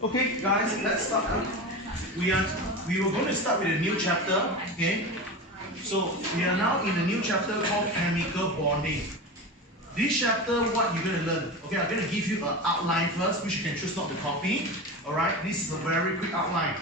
Okay, guys, let's start. We were going to start with a new chapter. Okay, so we are now in a new chapter called chemical bonding. This chapter, what you're going to learn? Okay, I'm going to give you an outline first, which you can choose not to copy. All right, this is a very quick outline.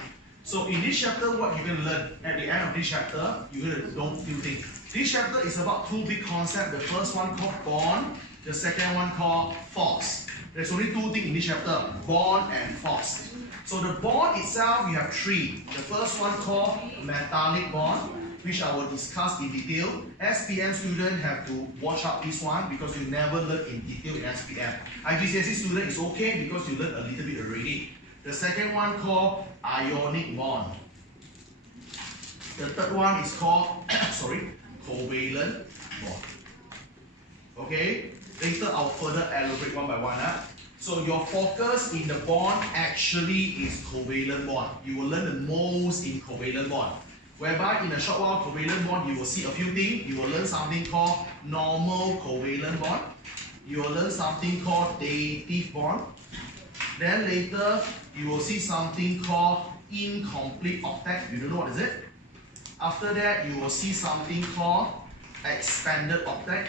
So in this chapter, what you're going to learn at the end of this chapter, you're going to know a few things. This chapter is about two big concepts. The first one called bond, the second one called force. There's only two things in this chapter, bond and force. So the bond itself, we have three. The first one called metallic bond, which I will discuss in detail. SPM students have to watch out this one because you never learn in detail in SPM. IGCSE student is okay because you learn a little bit already. The second one called ionic bond. The third one is called covalent bond. Okay? Later I'll further elaborate one by one. So your focus in the bond actually is covalent bond. You will learn the most in covalent bond. Whereby in a short while, covalent bond, you will see a few things. You will learn something called normal covalent bond. You will learn something called dative bond. Then later, you will see something called incomplete octet. You don't know what is it? After that, you will see something called expanded octet.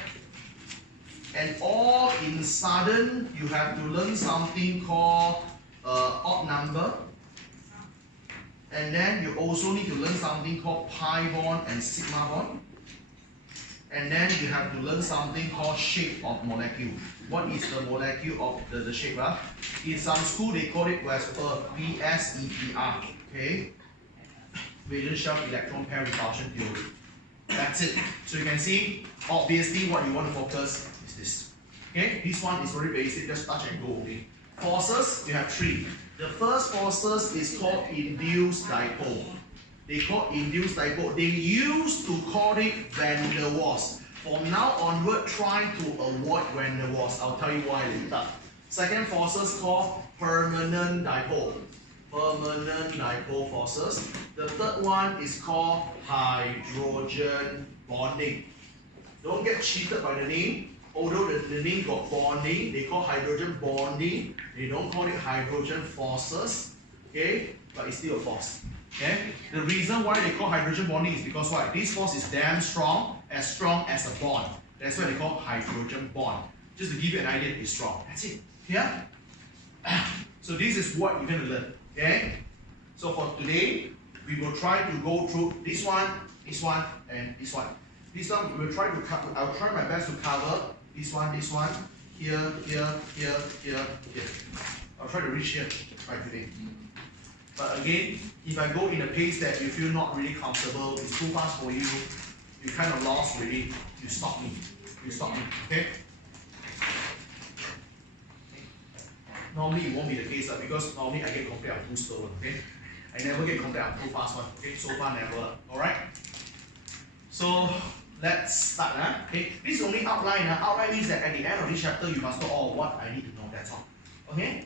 And all in sudden, you have to learn something called odd number. And then you also need to learn something called pi bond and sigma bond. And then you have to learn something called shape of molecule. What is the molecule of the shape? In some school, they call it VSEPR. Okay? Valence shell electron pair repulsion theory. That's it. So you can see, obviously, what you want to focus is this. Okay? This one is very basic, just touch and go. Okay? Forces, you have three. The first forces is called induced dipole. They call induced dipole. They used to call it van der Waals. From now onward, try to avoid van der Waals. I'll tell you why later. Second forces called permanent dipole. Permanent dipole forces. The third one is called hydrogen bonding. Don't get cheated by the name. Although the name got bonding, they call hydrogen bonding. They don't call it hydrogen forces. Okay? But it's still a force. Okay? The reason why they call hydrogen bonding is because why? This force is damn strong as a bond. That's why they call hydrogen bond. Just to give you an idea, it's strong. That's it. Yeah? So this is what you're going to learn. Okay? So for today, we will try to go through this one, and this one. This one we will try to cover. I'll try my best to cover this one, here. I'll try to reach here by today. But again, if I go in a pace that you feel not really comfortable, it's too fast for you, you kind of lost already, you stop me. Okay? Normally it won't be the case because normally I get compared too slow, okay? I never get compared too fast one, okay? So far never, alright? So let's start. Okay, this is only outline. Outline means that at the end of this chapter, you must know all what I need to know. That's all. Okay?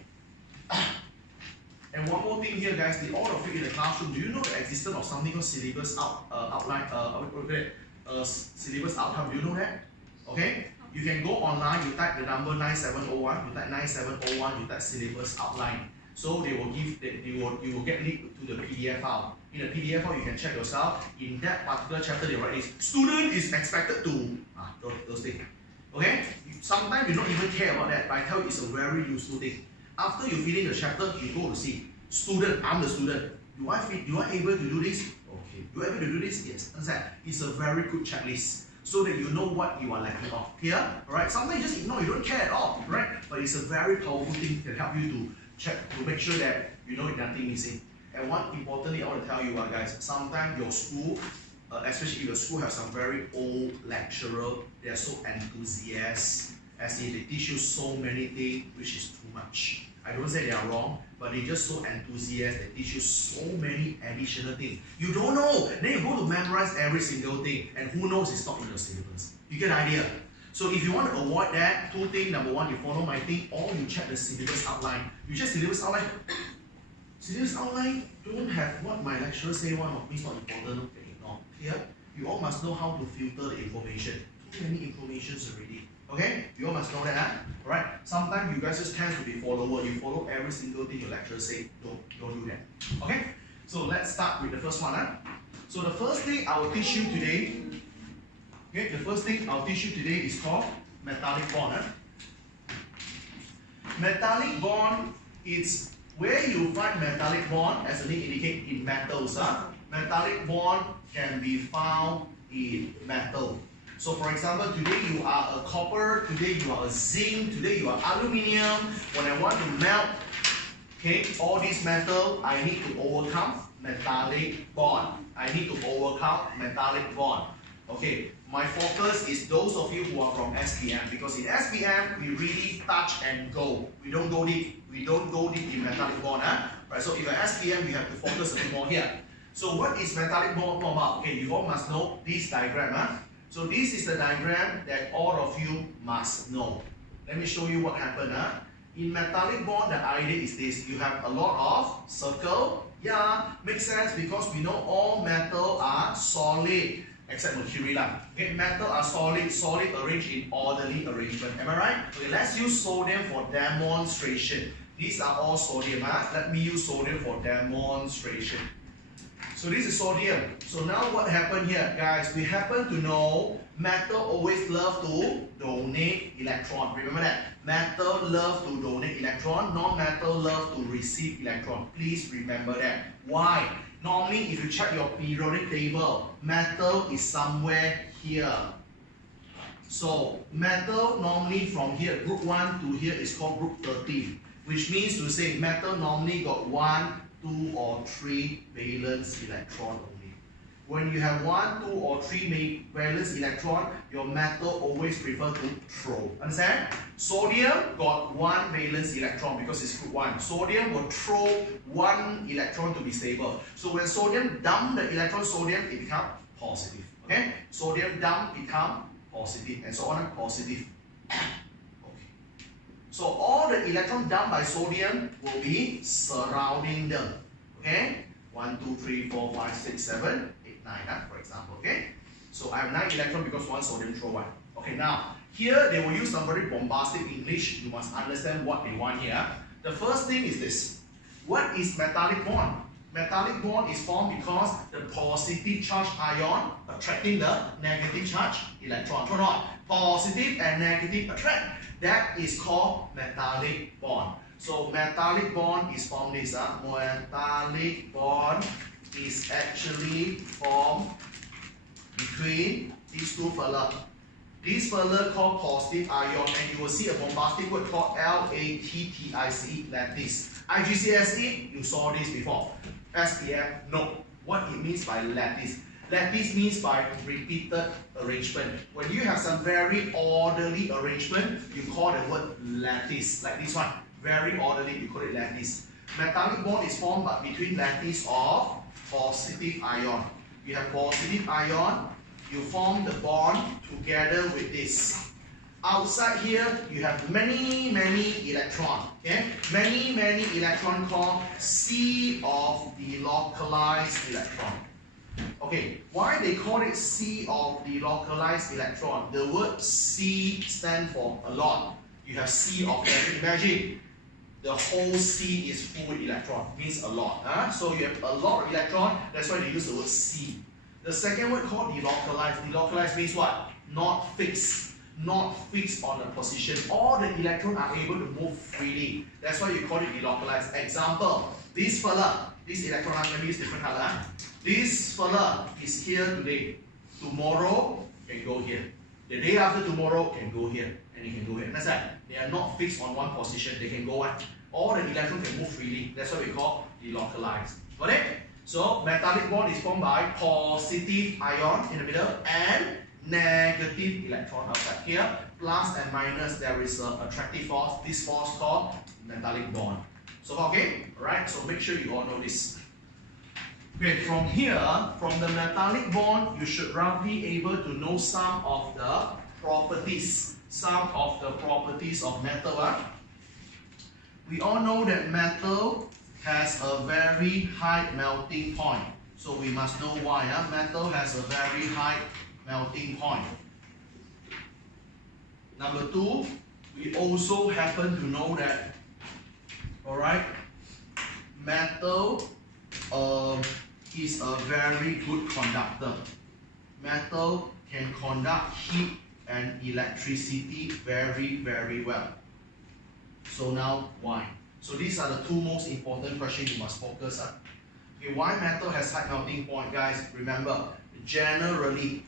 And one more thing here, guys. All of you in the classroom, do you know the existence of something called syllabus outline? Syllabus outcome. Do you know that? Okay? You can go online. You type the number 9701. You type 9701. You type syllabus outline. So they will give that you will get linked to the PDF file. In the PDF file, you can check yourself. In that particular chapter, they write this. Student is expected to those things. Okay? Sometimes you don't even care about that, but I tell you it's a very useful thing. After you finish the chapter, you go to see. Student, I'm the student. Do I able to do this? Okay. You able to do this? Yes. Understand? It's a very good checklist. So that you know what you are lacking of. Here, alright? Sometimes you just ignore, you don't care at all, right? But it's a very powerful thing that can help you to check, to make sure that you know nothing missing. And one importantly, I want to tell you guys, sometimes your school, especially if your school has some very old lecturer, they are so enthusiastic, as if they teach you so many things, which is too much. I don't say they are wrong, but they're just so enthusiastic, they teach you so many additional things. You don't know, then you go to memorize every single thing, and who knows it's not in your syllabus. You get an idea? So if you want to avoid that, two things. Number one, you follow my thing, or you check the syllabus outline. You check syllabus outline. Syllabus outline don't have what my lecturer say one of these not important, okay, ignore. Here, you all must know how to filter the information. Too many informations already. Okay, you all must know that. Huh? Alright, sometimes you guys just tend to be follower. You follow every single thing your lecturer say. Don't do that. Okay, so let's start with the first one. Huh? So the first thing I will teach you today, okay, the first thing I'll teach you today is called metallic bond. Huh? Metallic bond is where you find metallic bond, as the name indicates, in metals. Huh? Metallic bond can be found in metal. So for example, today you are a copper, today you are a zinc, today you are aluminium. When I want to melt, okay, all these metal, I need to overcome metallic bond. I need to overcome metallic bond. Okay, my focus is those of you who are from SPM, because in SPM we really touch and go. We don't go deep. We don't go deep in metallic bond. Huh? Right, so if you're SPM, you have to focus a bit more here. So what is metallic bond about? Okay, you all must know this diagram. Huh? So this is the diagram that all of you must know. Let me show you what happened. Huh? In metallic bond, the idea is this. You have a lot of circle. Yeah, makes sense because we know all metal are solid except mercury. Okay, metal are solid arranged in orderly arrangement. Am I right? Okay, let's use sodium for demonstration. These are all sodium. Huh? Let me use sodium for demonstration. So this is sodium. So now what happened here, guys? We happen to know metal always love to donate electron. Remember that? Metal love to donate electron. Non-metal love to receive electron. Please remember that. Why? Normally, if you check your periodic table, metal is somewhere here. So metal normally from here, group 1 to here is called group 13. Which means to say metal normally got 1, 2 or 3 valence electron only. When you have 1, 2 or 3 valence electron, your metal always prefer to throw. Understand? Sodium got 1 valence electron because it's group 1. Sodium will throw 1 electron to be stable. So when sodium dump the electron, sodium it becomes positive. Okay? Sodium dump become positive and so on, positive. So all the electron dumped by sodium will be surrounding them. Okay? 1, 2, 3, 4, 5, 6, 7, 8, 9, for example. Okay? So I have 9 electrons because 1 sodium throw 1. Okay, now here they will use some very bombastic English. You must understand what they want here. The first thing is this. What is metallic bond? Metallic bond is formed because the positive charge ion attracting the negative charge electron. True or not? Positive and negative attract. That is called metallic bond. So metallic bond is formed this. Metallic bond is actually formed between these two fellas. This fella called positive ion, and you will see a bombastic word called lattice, lattice. IGCSE, you saw this before. SPM, no. What it means by lattice? Lattice means by repeated arrangement. When you have some very orderly arrangement, you call the word lattice. Like this one, very orderly, you call it lattice. Metallic bond is formed between lattice of positive ion. You have positive ion, you form the bond together with this. Outside here, you have many electrons. Okay? Many electrons called C of the localized electron. Okay, why they call it C of the localized electron? The word C stands for a lot. You have C of them. Imagine the whole C is full with electron. Means a lot. Huh? So you have a lot of electron. That's why they use the word C. The second word called delocalized. Delocalized means what? Not fixed. Not fixed on a position. All the electrons are able to move freely. That's why you call it delocalized. Example, this fella, this electron, let me use different color. This fella is here today. Tomorrow can go here. The day after tomorrow can go here. And it can go here. That's right. They are not fixed on one position. They can go on. All the electrons can move freely. That's what we call delocalized. Got it? So metallic bond is formed by positive ion in the middle and negative electron outside here. Plus and minus, there is an attractive force. This force called metallic bond. So okay? Alright, so make sure you all know this. Okay, from here, from the metallic bond, you should roughly able to know some of the properties. Some of the properties of metal. We all know that metal has a very high melting point. So we must know why. Metal has a very high melting point. Number two, we also happen to know that, alright, metal is a very good conductor. Metal can conduct heat and electricity very, very well. So now, why? So these are the two most important questions you must focus on. Okay, why metal has high melting point, guys? Remember, generally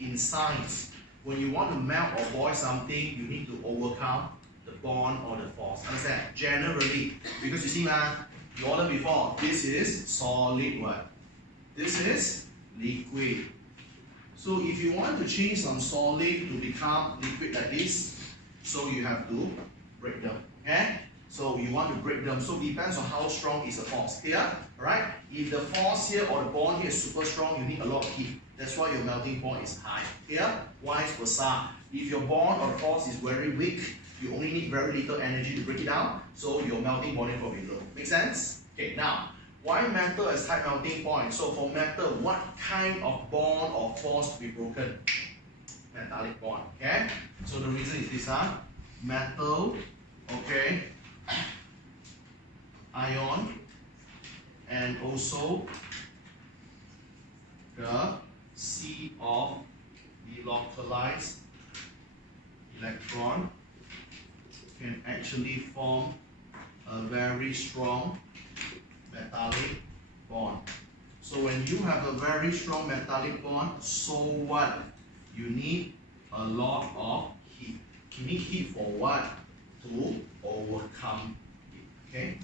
in science, when you want to melt or boil something, you need to overcome the bond or the force. Understand? Generally, because you see, you ordered before, this is solid what? This is liquid. So if you want to change some solid to become liquid like this, so you have to break them. Okay? So you want to break them. So it depends on how strong is the force. Clear? Alright? If the force here or the bond here is super strong, you need a lot of heat. That's why your melting point is high. Clear? Vice versa. If your bond or the force is very weak, you only need very little energy to break it down. So your melting point will be low. Make sense? Okay, now, why metal has high melting point? So for metal, what kind of bond or force to be broken? Metallic bond. Okay? So the reason is this, metal, okay, ion, and also the C of delocalized electron can actually form a very strong metallic bond. So when you have a very strong metallic bond, so what? You need a lot of heat. You need heat for what? To overcome it. Okay?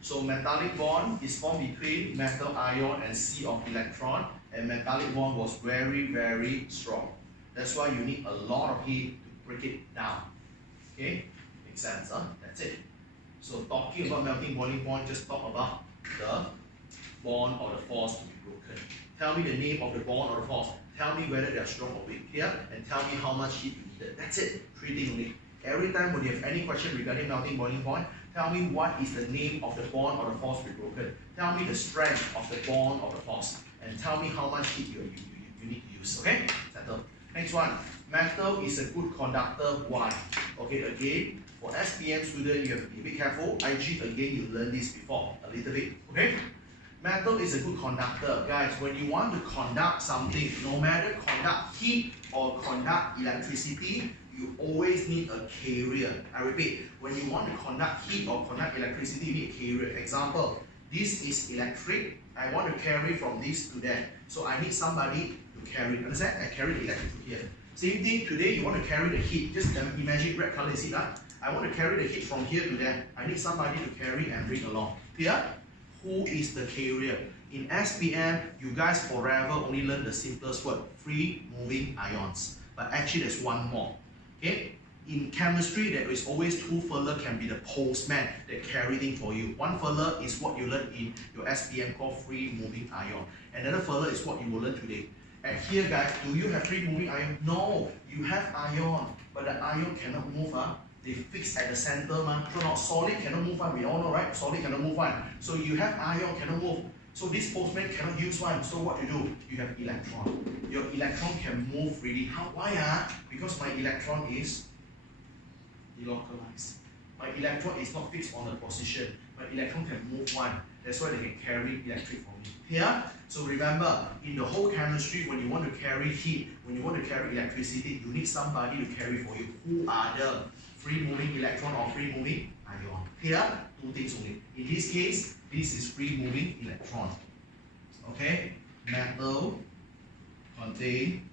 So metallic bond is formed between metal ion and C of electron, and metallic bond was very, very strong. That's why you need a lot of heat to break it down. Okay? Makes sense, huh? That's it. So talking about melting boiling point, just talk about the bond or the force to be broken. Tell me the name of the bond or the force. Tell me whether they are strong or weak. Here, and tell me how much heat you needed. That's it. 3 things only. Every time when you have any question regarding melting boiling point, tell me what is the name of the bond or the force to be broken. Tell me the strength of the bond or the force, and tell me how much heat you need to use. Okay? Settle. Next one. Metal is a good conductor. Why? Okay, again, for SPM student, you have to be a bit careful. IG, again, you learned this before a little bit. Okay? Metal is a good conductor. Guys, when you want to conduct something, no matter conduct heat or conduct electricity, you always need a carrier. I repeat, when you want to conduct heat or conduct electricity, you need a carrier. Example, this is electric. I want to carry from this to there. So I need somebody to carry. Understand? I carry the electric to here. Same thing, today you want to carry the heat. Just imagine red color is it, I want to carry the heat from here to there. I need somebody to carry and bring along. Clear? Who is the carrier? In SPM, you guys forever only learn the simplest word, free moving ions. But actually there's one more. Okay? In chemistry, there is always two fella can be the postman that carry things for you. One fella is what you learn in your SPM called free moving ion. Another fella is what you will learn today. And here guys, do you have free moving ion? No, you have ion, but the ion cannot move. They fix at the center. So not solid cannot move one. We all know, right? Solid cannot move one. So you have ion cannot move. So this postman cannot use one. So what you do? You have electron. Your electron can move freely. How? Why? Because my electron is delocalized. My electron is not fixed on a position. My electron can move one. That's why they can carry electric for me. Here, so remember, in the whole chemistry, when you want to carry heat, when you want to carry electricity, you need somebody to carry for you. Who are the free moving electron or free moving ion? Here, two things only. In this case, this is free moving electron. Okay, metal contain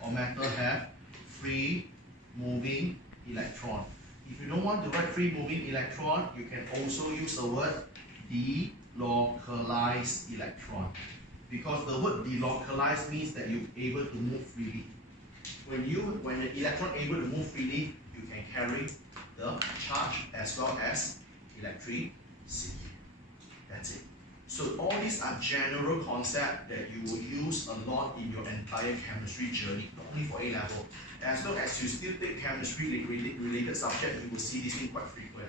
or metal have free moving electron. If you don't want to write free moving electron, you can also use the word delocalized electron. Because the word delocalized means that you're able to move freely. When the electron able to move freely, you can carry the charge as well as electricity. That's it. So all these are general concepts that you will use a lot in your entire chemistry journey, not only for A level. As long as you still take chemistry related subject, you will see this thing quite frequent.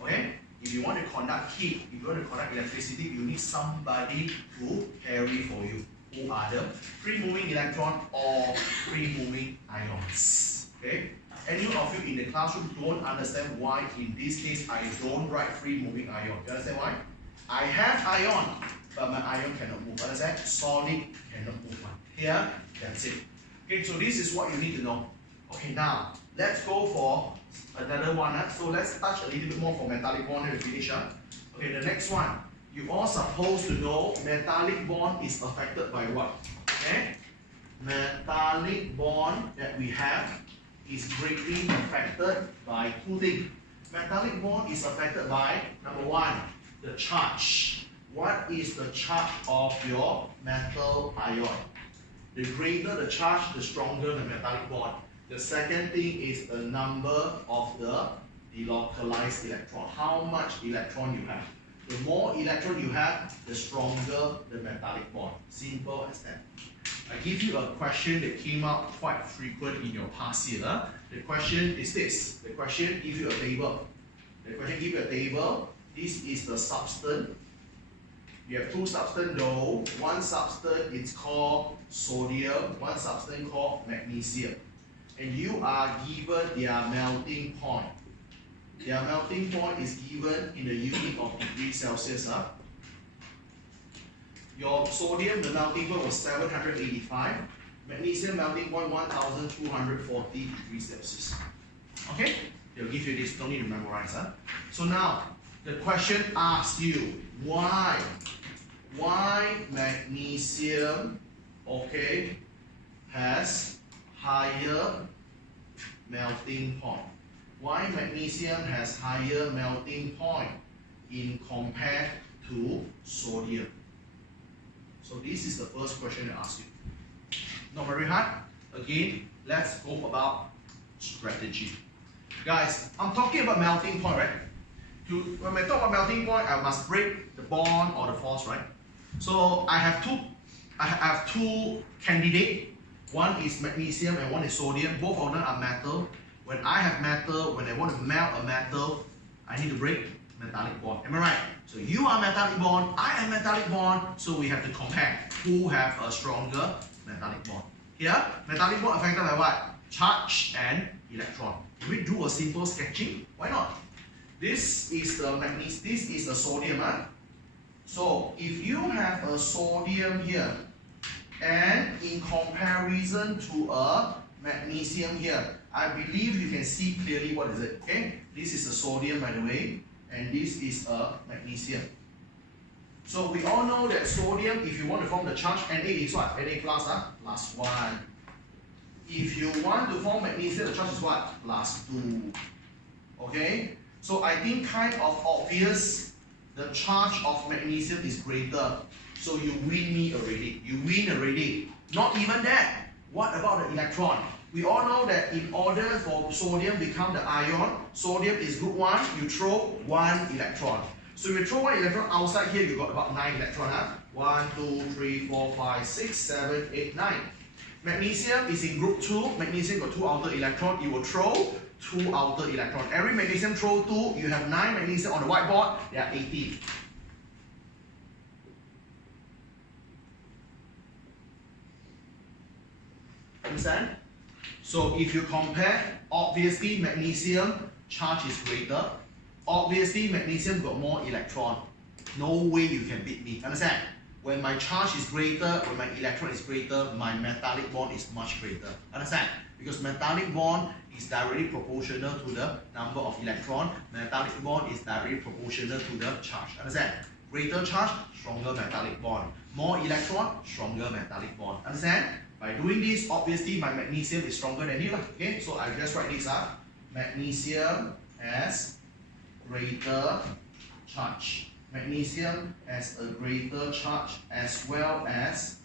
Okay? If you want to conduct heat, if you want to conduct electricity, you need somebody to carry for you. who are the free moving electron or free moving ions. Okay? Any of you in the classroom don't understand why in this case I don't write free moving ion. You understand why? I have ion, but my ion cannot move. Understand? Solid cannot move. Here, that's it. Okay, so this is what you need to know. Okay, now let's go for another one. So let's touch a little bit more for metallic bond and finish. Okay, the next one. You all supposed to know metallic bond is affected by what? Okay? Metallic bond that we have is greatly affected by two things. Metallic bond is affected by, number one, the charge. What is the charge of your metal ion? The greater the charge, the stronger the metallic bond. The second thing is the number of the delocalized electron. How much electron you have. The more electron you have, the stronger the metallic bond. Simple as that. I give you a question that came out quite frequent in your past year. The question is this. The question gives you a table. The question gives you a table. This is the substance. You have two substances though. One substance is called sodium, one substance called magnesium. And you are given their melting point. Their melting point is given in the unit of degrees Celsius. Your sodium, the melting point was 785. Magnesium melting point 1240 degrees Celsius. Okay? They'll give you this, don't need to memorize. So now, the question asks you, why magnesium, okay, has higher melting point? Why magnesium has higher melting point in compared to sodium? So this is the first question I ask you. Not very hard. Again, let's go about strategy. Guys, I'm talking about melting point, right? When I talk about melting point, I must break the bond or the force, right? So I have two candidates. One is magnesium and one is sodium. Both of them are metal. When I have metal, when I want to melt a metal, I need to break metallic bond. Am I right? So you are metallic bond, I am metallic bond, so we have to compare who have a stronger metallic bond. Here, metallic bond affected by what? Charge and electron. Can we do a simple sketching? Why not? This is the magnesium, this is the sodium. So if you have a sodium here, and in comparison to a magnesium here, I believe you can see clearly what is it. Okay, this is a sodium by the way, and this is a magnesium. So we all know that sodium, if you want to form the charge, Na is what? Na plus, plus 1. If you want to form magnesium, the charge is what? Plus 2. Okay, so I think kind of obvious, the charge of magnesium is greater. So you win me already. You win already. Not even that. What about the electron? We all know that in order for sodium become the ion, sodium is group 1, you throw 1 electron. So you throw 1 electron outside here, you got about 9 electrons. 1, 2, 3, 4, 5, 6, 7, 8, 9. Magnesium is in group 2. Magnesium got 2 outer electrons. You will throw 2 outer electrons. Every magnesium throw 2. You have 9 magnesium on the whiteboard. There are 18. Understand? So if you compare, obviously magnesium charge is greater. Obviously magnesium got more electron. No way you can beat me. Understand? When my charge is greater, when my electron is greater, my metallic bond is much greater. Understand? Because metallic bond is directly proportional to the number of electron. Metallic bond is directly proportional to the charge. Understand? Greater charge, stronger metallic bond. More electron, stronger metallic bond. Understand? By doing this, obviously my magnesium is stronger than you. Okay, so I just write this up. Magnesium has greater charge. Magnesium has a greater charge as well as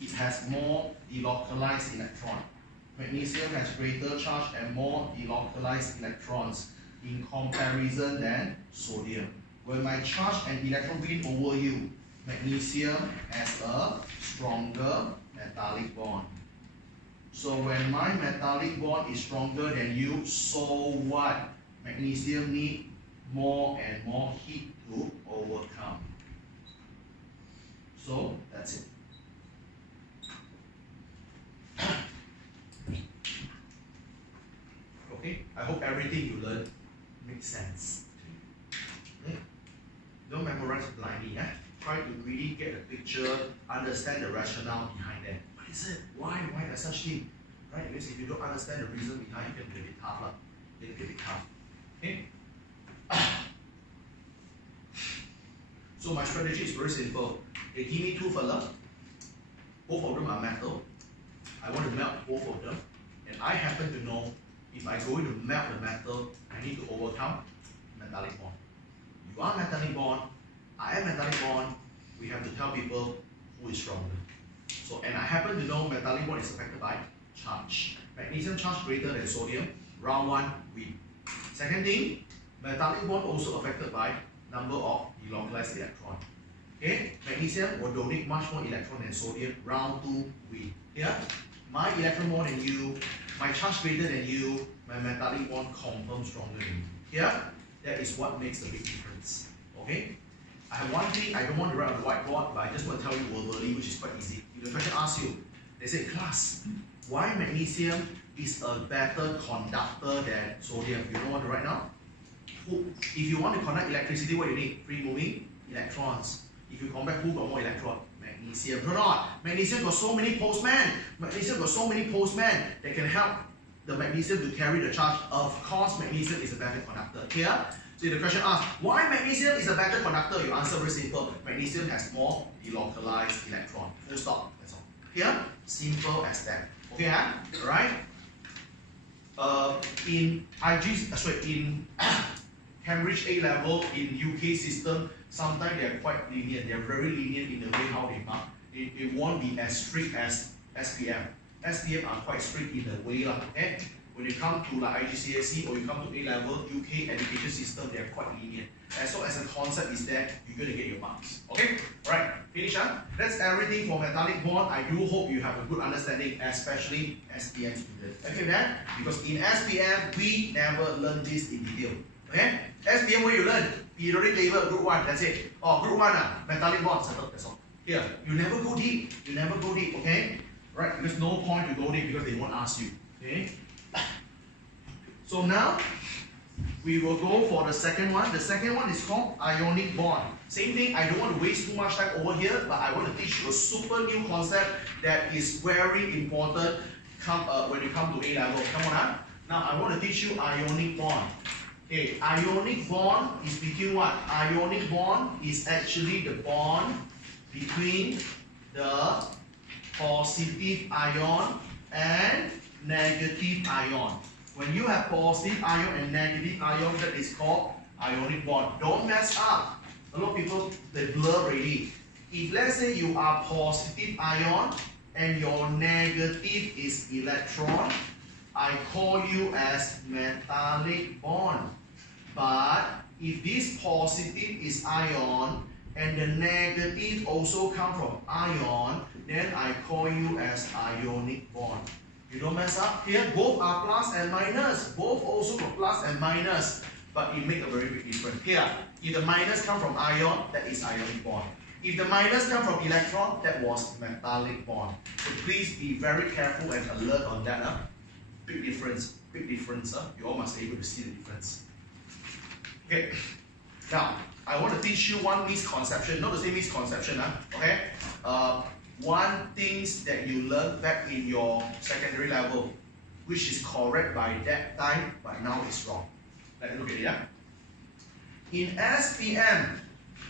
it has more delocalized electron. Magnesium has greater charge and more delocalized electrons in comparison than sodium. When my charge and electron win over you, magnesium has a stronger metallic bond. So when my metallic bond is stronger than you, so what? Magnesium need more and more heat to overcome. So that's it. I hope everything you learn makes sense. Don't memorize blindly. Try to really get the picture, understand the rationale behind that. What is it? Why does such thing? Right? Because if you don't understand the reason behind it, it can be a bit tough. It can be tough. Okay? So my strategy is very simple. They give me two fella. Both of them are metal. I want to melt both of them. And I happen to know if I go to melt the metal, I need to overcome metallic bond. You are metallic bond, I am metallic bond. We have to tell people who is stronger. So, and I happen to know metallic bond is affected by charge. Magnesium charge greater than sodium, round one, win. Second thing, metallic bond also affected by number of delocalized electron. Okay, magnesium will donate much more electron than sodium, round two, win. Here, my electron more than you, my charge greater than you, my metallic bond confirmed stronger than you. Here, that is what makes the big difference. Okay? I have one thing I don't want to write on the whiteboard, but I just want to tell you verbally, which is quite easy. If the question asks you, they say, class, why magnesium is a better conductor than sodium? You know what to write now? If you want to conduct electricity, what do you need? Free moving electrons. If you compare who got more electron? Magnesium. No, not. Magnesium got so many postmen. Magnesium got so many postmen that can help the magnesium to carry the charge. Of course, magnesium is a better conductor. Here, so the question asks, why magnesium is a better conductor? Your answer very simple. Magnesium has more delocalized electron. Full stop. That's all. Here, simple as that. Okay, huh? Alright? In Cambridge A level, in UK system, sometimes they are quite lenient. They are very lenient in the way how they mark. It won't be as strict as SPM. SPM are quite strict in the way. Okay? When you come to like IGCSE or you come to A level, UK education system, they are quite lenient. As long as the concept is there, you're going to get your marks. Okay? Alright, finish up. That's everything for metallic bond. I do hope you have a good understanding, especially SPM students. Okay then? Because in SPM, we never learn this in detail. Okay? SPM where you learn? Periodic table, group 1, that's it. Oh, group 1, metallic bond, settled, that's all. Here, you never go deep. You never go deep, okay? Right, because no point to go deep because they won't ask you. Okay? So now, we will go for the second one. The second one is called ionic bond. Same thing, I don't want to waste too much time over here, but I want to teach you a super new concept that is very important when you come to A level. Come on, Now, I want to teach you ionic bond. Okay, ionic bond is between what? Ionic bond is actually the bond between the positive ion and negative ion. When you have positive ion and negative ion, that is called ionic bond. Don't mess up. A lot of people, they blur already. If let's say you are positive ion and your negative is electron, I call you as metallic bond. But if this positive is ion and the negative also come from ion, then I call you as ionic bond. You don't mess up. Here, both are plus and minus. Both also got plus and minus. But it makes a very big difference. Here, if the minus come from ion, that is ionic bond. If the minus come from electron, that was metallic bond. So please be very careful and alert on that. Big difference. Big difference. You all must be able to see the difference. Okay. Now, I want to teach you one misconception. Not the same misconception. Okay. One things that you learned back in your secondary level, which is correct by that time, but now it's wrong. Let's look at it. In SPM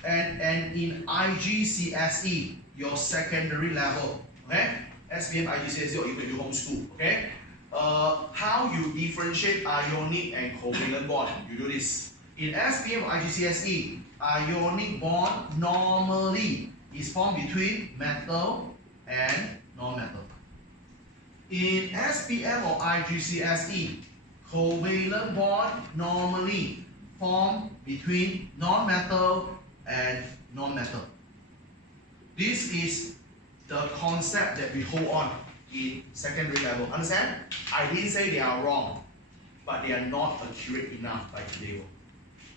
and in IGCSE, your secondary level, okay? SPM, IGCSE, or even you homeschool, okay? How you differentiate ionic and covalent bond? You do this. In SPM or IGCSE, ionic bond normally is formed between metal and non-metal. In SPM or IGCSE, covalent bond normally formed between non-metal and non-metal. This is the concept that we hold on in secondary level. Understand? I didn't say they are wrong, but they are not accurate enough by today.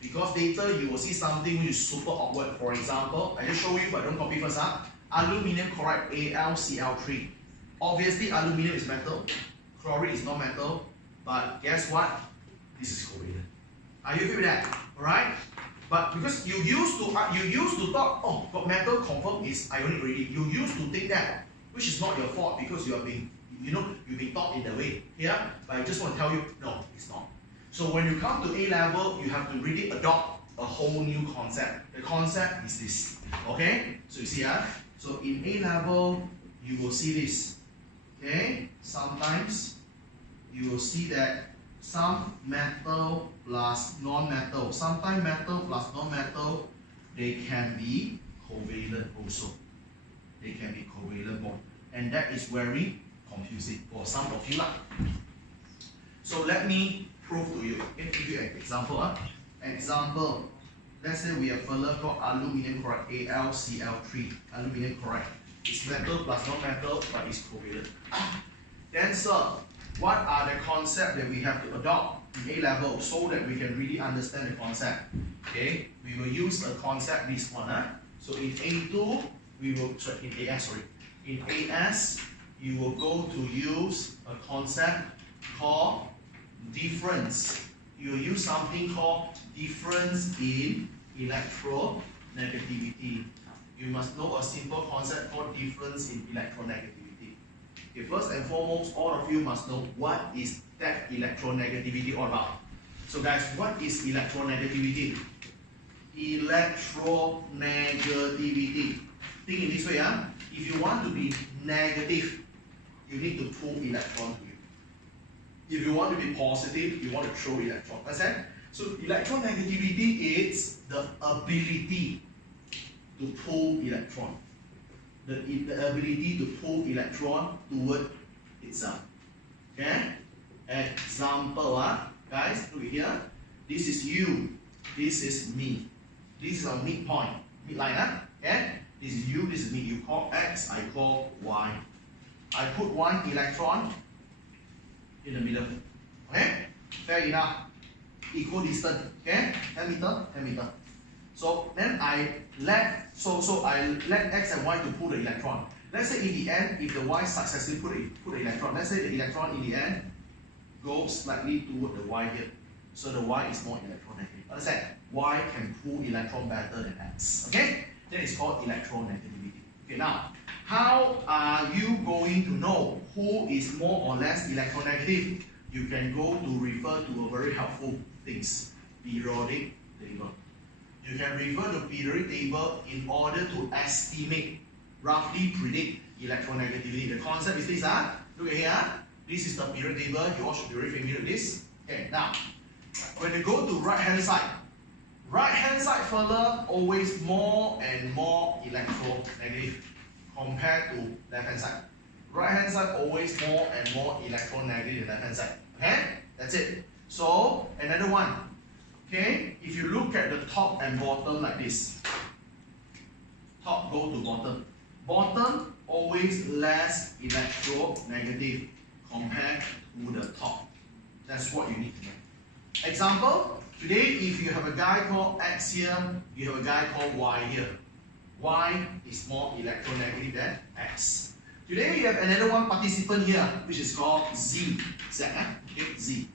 Because later you will see something which is super awkward. For example, I just show you, but don't copy first. Aluminium chloride, AlCl3. Obviously, aluminium is metal, chlorine is non-metal, but guess what? this is covalent. Are you okay with that? Alright? But because you used to thought, oh, got metal confirmed is ionic already. You used to think that, which is not your fault because you are being, you've been taught in the way. Yeah? But I just want to tell you, no, it's not. So when you come to A level, you have to really adopt a whole new concept. The concept is this. Okay? So you see, so in A level, you will see this. Okay? Sometimes you will see that some metal plus non-metal. Sometimes metal plus non-metal, they can be covalent also. They can be covalent bond. And that is very confusing for some of you. So let me prove to you. Let me give you an example. Example, let's say we have further got aluminum chloride, AlCl3. Aluminum chloride. It's metal plus non-metal, but it's covalent. Then sir, what are the concepts that we have to adopt in A level so that we can really understand the concept? Okay, we will use a concept, this one. So in A2, we will, in AS, in AS, you will go to use a concept called difference. You will use something called difference in electronegativity. You must know a simple concept called difference in electronegativity. Okay, first and foremost, all of you must know what is that electronegativity all about. So guys, what is electronegativity? Electronegativity. Think in this way, if you want to be negative, you need to pull electron to you. If you want to be positive, you want to throw electron. Understand? So electronegativity is the ability to pull electron. The ability to pull electron toward itself. Okay? Example, guys, look here. This is you. This is me. This is our midpoint. Midline, okay? This is you, this is me. You call X, I call Y. I put one electron in the middle. Okay? Fair enough. Equal distance. Okay? 10 meter, 10 meter. So then I let X and Y to pull the electron. Let's say in the end, if the Y successfully put the electron, let's say the electron in the end goes slightly toward the Y here. So the Y is more electronegative. Understand? Y can pull electron better than X. Okay? That is called electronegativity. Okay, now, how are you going to know who is more or less electronegative? You can go to refer to a very helpful things. Periodic table. You can refer to periodic table in order to estimate, roughly predict electronegativity. The concept is this, look at here. This is the periodic table. You all should be very familiar with this. Okay, now, when you go to right hand side further, always more and more electronegative compared to left hand side. Right hand side always more and more electronegative than left hand side. Okay, that's it. So another one. Okay, if you look at the top and bottom like this, top go to bottom. Bottom always less electronegative compared to the top. That's what you need to know. Example, today if you have a guy called X here, you have a guy called Y here. Y is more electronegative than X. Today you have another one participant here, which is called Z. Z, okay, Z.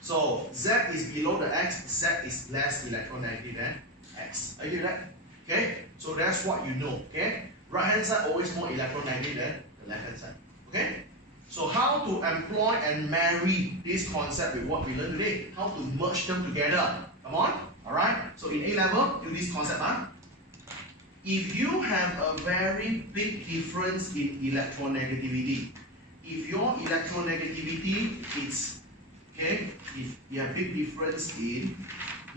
So Z is below the X, Z is less electronegative than X. Are you with that? Okay? So that's what you know. Okay? Right hand side always more electronegative than the left hand side. Okay? So how to employ and marry this concept with what we learned today? How to merge them together? Come on? Alright? So in A level, do this concept. If you have a very big difference in electronegativity, if your electronegativity is, okay, if you have big difference in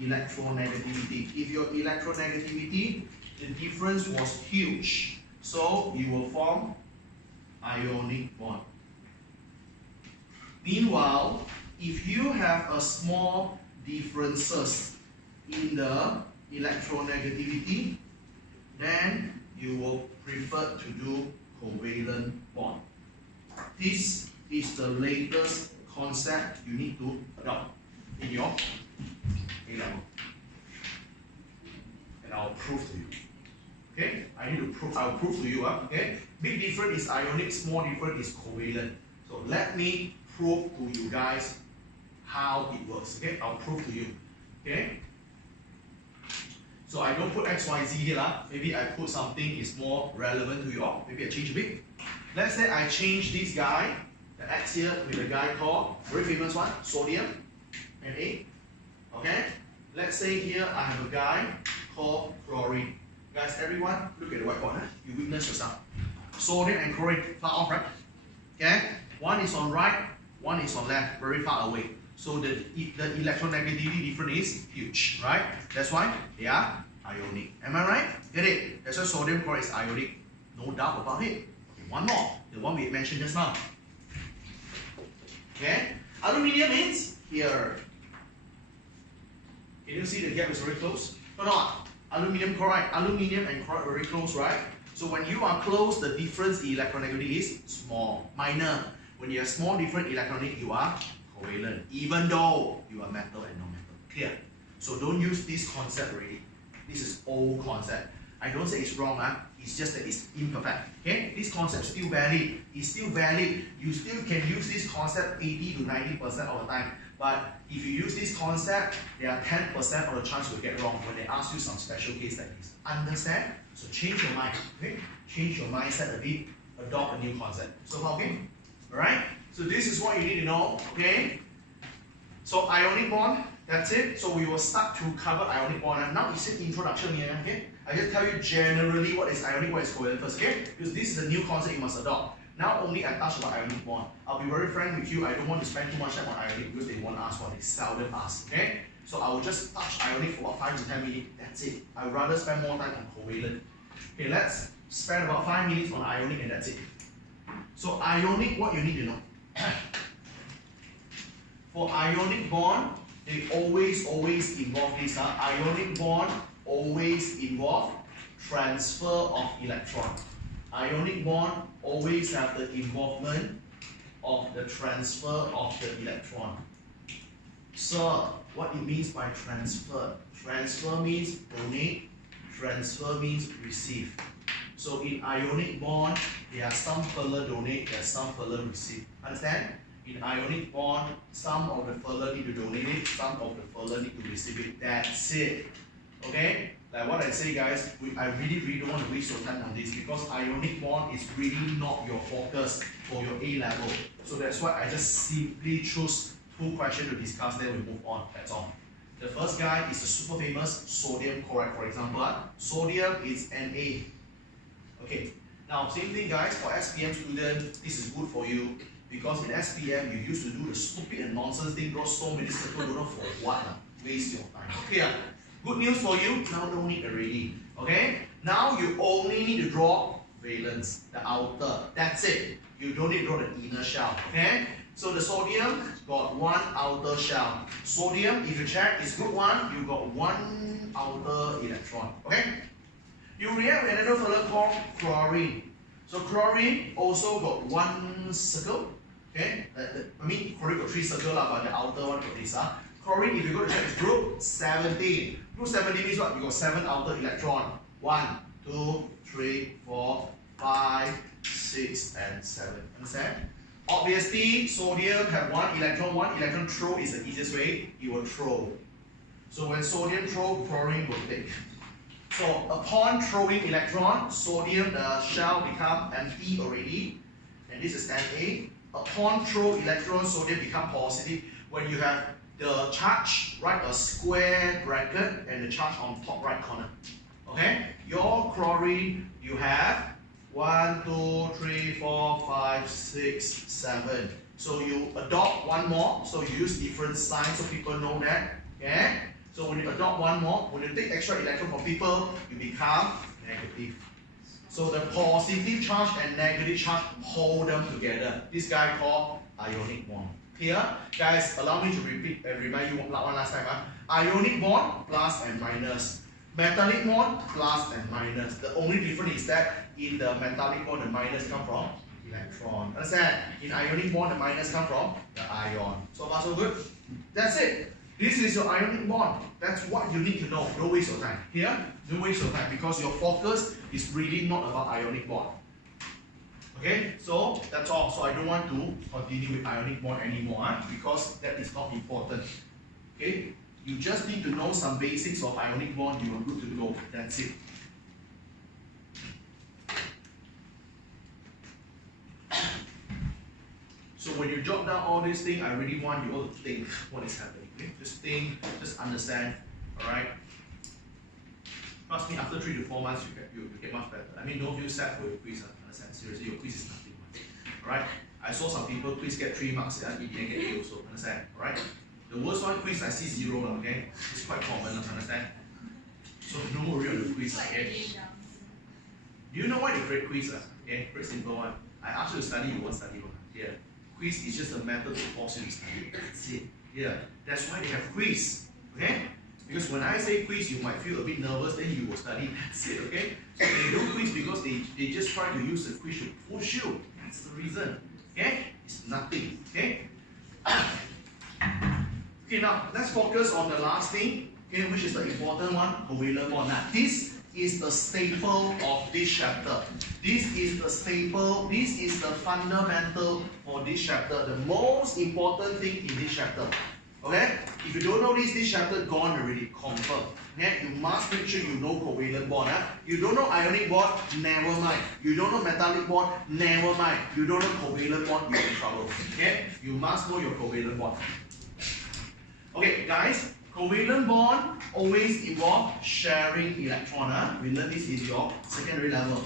electronegativity, if your electronegativity, the difference was huge, so you will form ionic bond. Meanwhile, if you have a small differences in the electronegativity, then you will prefer to do covalent bond. This is the latest concept you need to adopt in your A level. And I'll prove to you. Okay? I'll prove to you. Okay? Big difference is ionic, small difference is covalent. So let me prove to you guys how it works. Okay, I'll prove to you. Okay. So I don't put XYZ here. Maybe I put something is more relevant to you all. Maybe I change a bit. Let's say I change this guy, the X here, with a guy called, very famous one, sodium, Na. Okay? Let's say here I have a guy called chlorine. Guys, everyone, look at the whiteboard. You witness yourself. Sodium and chlorine, far off, right? Okay? One is on right, one is on left, very far away. So the electronegativity difference is huge, right? That's why they are ionic. Am I right? Get it? That's why sodium chloride is ionic. No doubt about it. Okay, one more. The one we mentioned just now. Okay? Aluminium means here. Can you see the gap is very close? No, no. Aluminium chloride. Aluminium and chloride are very close, right? So when you are close, the difference in electronegativity is small, minor. When you have small difference in electronegativity, you are covalent, even though you are metal and non-metal. Clear? So don't use this concept already. This is old concept. I don't say it's wrong, it's just that it's imperfect. Okay? This concept is still valid. It's still valid. You still can use this concept 80 to 90% of the time. But if you use this concept, there are 10% of the chance you'll get wrong when they ask you some special case like this. Understand? So change your mind. Okay? Change your mindset a bit. Adopt a new concept. So okay? Alright? So this is what you need to know. Okay? So ionic bond, that's it. So we will start to cover ionic bond. And now it's an introduction here. Okay? I just tell you generally what is ionic, what is covalent first. Okay? Because this is a new concept you must adopt. Now only I touch about ionic bond. I'll be very frank with you, I don't want to spend too much time on ionic because they won't ask for it, they seldom ask, okay? So I will just touch ionic for about 5 to 10 minutes, that's it. I'd rather spend more time on covalent. Okay, let's spend about 5 minutes on ionic and that's it. So ionic, what you need to know. For ionic bond, they always involve this. Ionic bond always involve transfer of electron. Ionic bond always have the involvement of the transfer of the electron. So, what it means by transfer? Transfer means donate, transfer means receive. So in ionic bond, there are some fella donate, there are some fella receive. Understand? In ionic bond, some of the fella need to donate it, some of the fella need to receive it. That's it. Okay? Like what I say, guys, I really don't want to waste your time on this because ionic bond is really not your focus for your A level. So that's why I just simply choose 2 questions to discuss, then we move on. That's all. The first guy is the super famous sodium chloride, for example. Sodium is Na. Okay. Now, same thing, guys, for SPM students, this is good for you because in SPM, you used to do the stupid and nonsense thing, draw so many circles, don't know for what. Waste your time. Okay. Good news for you, now no need already. Okay? Now you only need to draw valence, the outer. That's it. You don't need to draw the inner shell. Okay? So the sodium got 1 outer shell. Sodium, if you check, is group 1, you got 1 outer electron. Okay? You react with another fellow called chlorine. So chlorine also got 1 circle. Okay? I mean, chlorine got 3 circles, but the outer one got this. Chlorine, if you go to check, is group 17. Group 17 means what? You got 7 outer electron. 1, 2, 3, 4, 5, 6, and 7. Understand? Obviously, sodium have 1 electron throw is the easiest way. It will throw. So when sodium throw, chlorine will take. So upon throwing electron, sodium, the shell become empty already. And this is Na. Upon throw electron, sodium become positive. When you have the charge, write a square bracket and the charge on top right corner. Okay? Your chlorine, you have 1, 2, 3, 4, 5, 6, 7. So you adopt 1 more. So you use different signs so people know that. Okay? So when you adopt 1 more, when you take extra electron from people, you become negative. So the positive charge and negative charge hold them together. This guy called ionic bond. Here, guys, allow me to repeat and remind you one last time. Ionic bond, plus and minus. Metallic bond, plus and minus. The only difference is that in the metallic bond, the minus come from electron. Understand? In ionic bond, the minus come from the ion. So far, so good? That's it. This is your ionic bond. That's what you need to know. Don't waste your time. Here, don't waste your time because your focus is really not about ionic bond. Okay, so that's all. So I don't want to continue with ionic bond anymore because that is not important. Okay, you just need to know some basics of ionic bond, you are good to go. That's it. So when you jot down all these things, I really want you all to think what is happening. Okay? Just think, just understand. Alright? Trust me, after 3 to 4 months, you get much better. I mean, don't feel sad for your quiz. Understand? Seriously, your quiz is nothing. Alright? I saw some people quiz get 3 marks, and you didn't get A also. Understand? Alright? The worst one quiz I see 0, okay? It's quite common, understand? So don't worry on the quiz, okay? Do you know why they create quiz? Okay, very simple one. I ask you to study, you won't study one. Yeah. Quiz is just a method to force you to study. That's it. Yeah. That's why they have quiz. Okay? Because when I say quiz, you might feel a bit nervous, then you will study. That's it, okay? So they do quiz because they just try to use the quiz to push you. That's the reason. Okay? It's nothing. Okay? Okay, now let's focus on the last thing, okay, which is the important one, covalent bond. Now, this is the staple of this chapter. This is the staple, this is the fundamental for this chapter, the most important thing in this chapter. Okay? If you don't know this chapter gone already, confirm. Okay? You must make sure you know covalent bond. You don't know ionic bond, never mind. You don't know metallic bond, never mind. You don't know covalent bond, you're in trouble. Okay? You must know your covalent bond. Okay, guys, covalent bond always involve sharing electron. We learned this in your secondary level.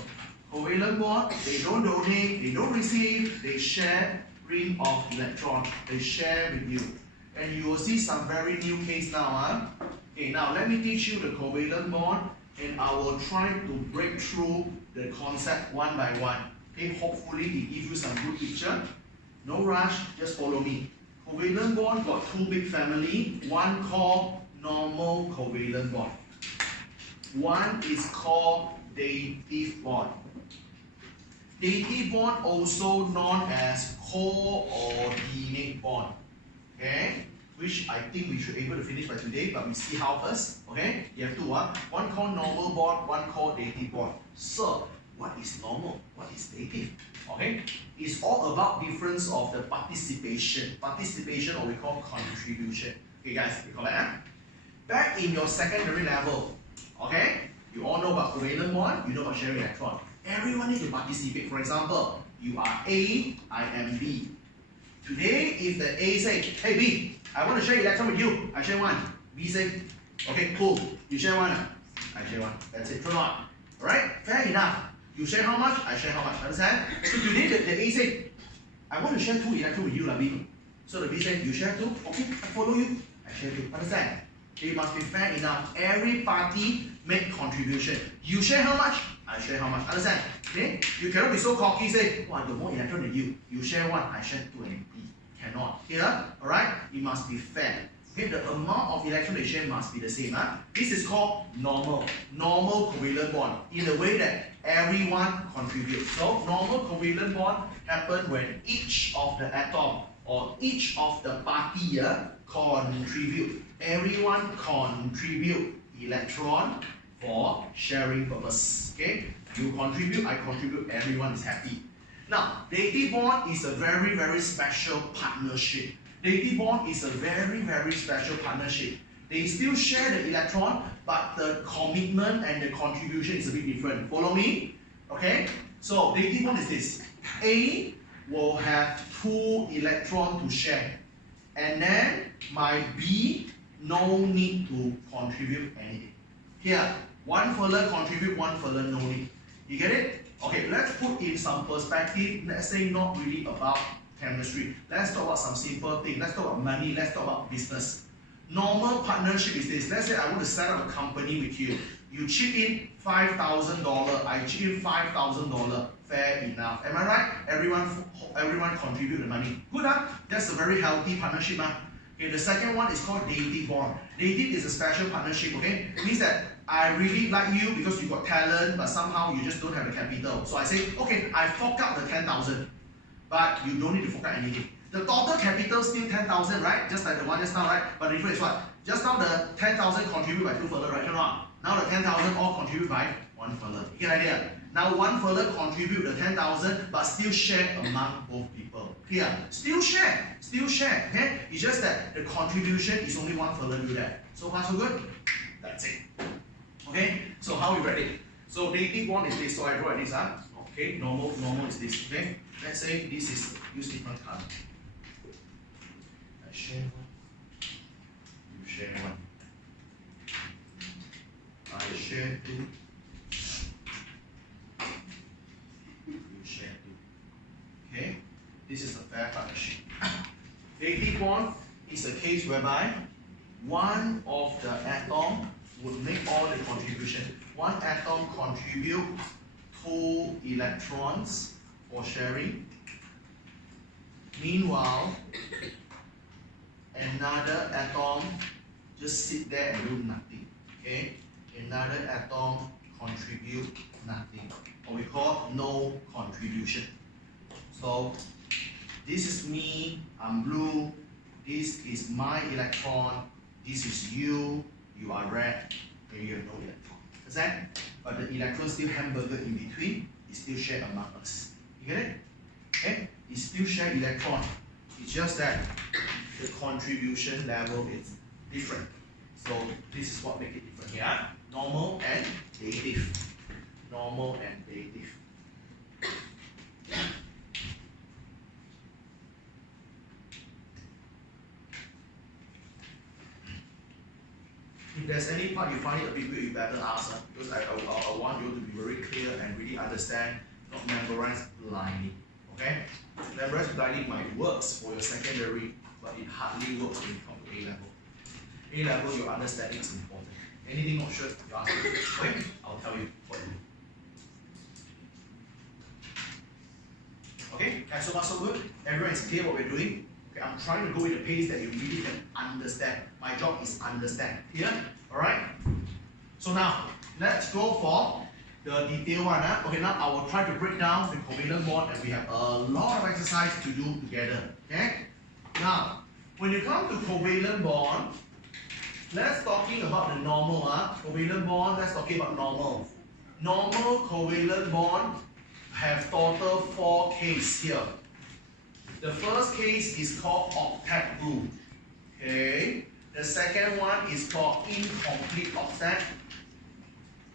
Covalent bond, they don't donate, they don't receive, they share ring of electron. They share with you. And you will see some very new case now. Okay, now let me teach you the covalent bond and I will try to break through the concept one by one. Okay, hopefully it gives you some good picture. No rush, just follow me. Covalent bond got 2 big family. One called normal covalent bond. One is called dative bond. Dative bond also known as coordinate bond. Okay, which I think we should be able to finish by today, but we see how first. Okay, you have 2. One called normal bond, one called dative bond. So, what is normal? What is dative? Okay, it's all about difference of the participation. Participation, or we call contribution. Okay, guys, recall that. Back in your secondary level, okay, you all know about covalent bond, you know about sharing electron. Everyone need to participate. For example, you are A, I am B. Today, if the A say, hey B, I want to share electron with you, I share 1. B say, okay, cool, you share 1, I share 1. That's it, true or not? Alright, fair enough. You share how much, I share how much, understand? So today the A say, I want to share 2 electrons with you, B. So the B say, you share 2, okay, I follow you, I share 2, understand? It must be fair enough. Every party make contribution. You share how much, I share how much, understand? Okay? You cannot be so cocky, say, oh, I got more electron than you. You share 1, I share 2 and B. Cannot. Here, alright? It must be fair. Okay, the amount of electron they share must be the same. This is called normal covalent bond, in the way that everyone contributes. So normal covalent bond happen when each of the atom or each of the party contribute. Everyone contribute electron for sharing purpose. Okay, you contribute, I contribute, everyone is happy. Now, dative bond is a very, very special partnership. Dative bond is a very, very special partnership. They still share the electron, but the commitment and the contribution is a bit different. Follow me? Okay? So, dative bond is this. A will have 2 electrons to share. And then my B no need to contribute anything. Here, one fella contribute, one fella no need. You get it? Okay, let's put in some perspective. Let's say not really about chemistry. Let's talk about some simple thing. Let's talk about money. Let's talk about business. Normal partnership is this. Let's say I want to set up a company with you. You chip in $5,000. I chip in $5,000. Fair enough. Am I right? Everyone contribute the money. Good, huh? That's a very healthy partnership. Okay, the second one is called dative bond. Dative is a special partnership. Okay, it means that I really like you because you got talent, but somehow you just don't have the capital. So I say, okay, I fork out the 10,000, but you don't need to fork out anything. The total capital still 10,000, right? Just like the one just now, right? But the difference is what? Just now the 10,000 contribute by 2 further, right? Now the 10,000 all contribute by 1 further. You get the idea? Now 1 further contribute the 10,000 but still share among both people. Clear? Still share. Okay? It's just that the contribution is only 1 further do that. So far so good? That's it. Okay? So how we write it? So dative one is this. So I wrote this. Okay, normal is this. Okay? Let's say this is use different color. I share one. You share one. I share 2. You share 2. Okay? This is a fair partnership. Dative bond is a case whereby one of the atom would make all the contribution. One atom contribute 2 electrons for sharing. Meanwhile, another atom just sit there and do nothing. Okay? Another atom contribute nothing. Or we call no contribution. So this is me, I'm blue. This is my electron. This is you. You are red, and you have no electron. Understand? But the electron still hamburger in between. It's still shared among us. You get it? Okay? It's still shared electron. It's just that the contribution level is different. So this is what makes it different here. Normal and dative. Normal and dative. If there's any part you find it a bit weird, you better ask, because I want you to be very clear and really understand, not memorize blindly. Okay? Memorize blindly might work for your secondary, but it hardly works when you come to A level. A level, your understanding is important. Anything not sure, you ask me. Okay? I'll tell you what to do. Okay? And so far so good? Everyone is clear what we're doing? Okay, I'm trying to go in a pace that you really can understand. My job is understand. Clear? Alright? So now, let's go for the detail one. Okay, now I will try to break down the covalent bond, and we have a lot of exercise to do together. Okay? Now, when you come to covalent bond, let's talking about the normal. Covalent bond, let's talking about normal. Normal covalent bond have total 4 cases here. The first case is called octet rule. Okay. The second one is called incomplete octet.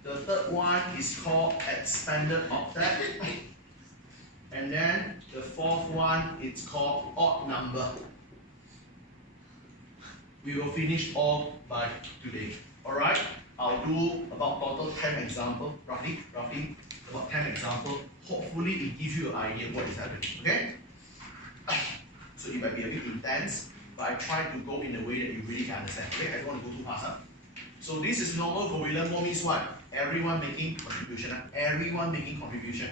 The third one is called expanded octet. And then the fourth one is called odd number. We will finish all by today. Alright? I'll do about total 10 examples, roughly about 10 examples. Hopefully it gives you an idea what is happening. Okay? So it might be a bit intense, but I try to go in a way that you really can understand. Okay, I don't want to go too fast. So this is normal covalent bond means what? Everyone making contribution. Everyone making contribution.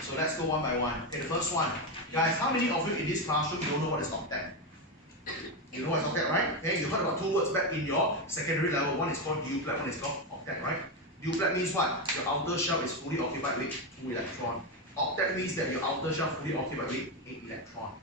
So let's go one by one. Okay, the first one. Guys, how many of you in this classroom don't know what is octet? You know what is octet, right? Okay, you heard about 2 words back in your secondary level. One is called duplet, one is called octet, right? Duplet means what? Your outer shell is fully occupied with 2 electrons. Octet means that your outer shell fully occupied with 8 electrons.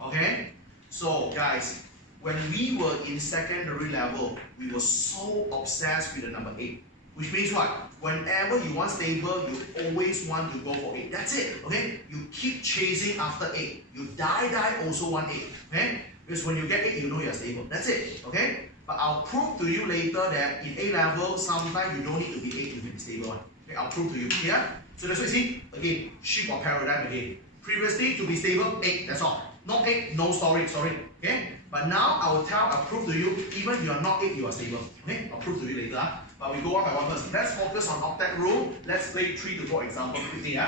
Okay? So guys, when we were in secondary level, we were so obsessed with the number 8. Which means what? Whenever you want stable, you always want to go for 8. That's it. Okay? You keep chasing after 8. You die also want 8. Okay? Because when you get 8, you know you're stable. That's it. Okay? But I'll prove to you later that in A level, sometimes you don't need to be 8 to be stable. Okay? I'll prove to you. Yeah? So that's what you see. Again, shift of paradigm again. Previously, to be stable, 8. That's all. Not 8, no story, sorry. Okay? But now I'll prove to you, even if you are not 8, you are stable. Okay? I'll prove to you later. But we go one by one first. Let's focus on octet rule. Let's play 3 to 4 examples quickly.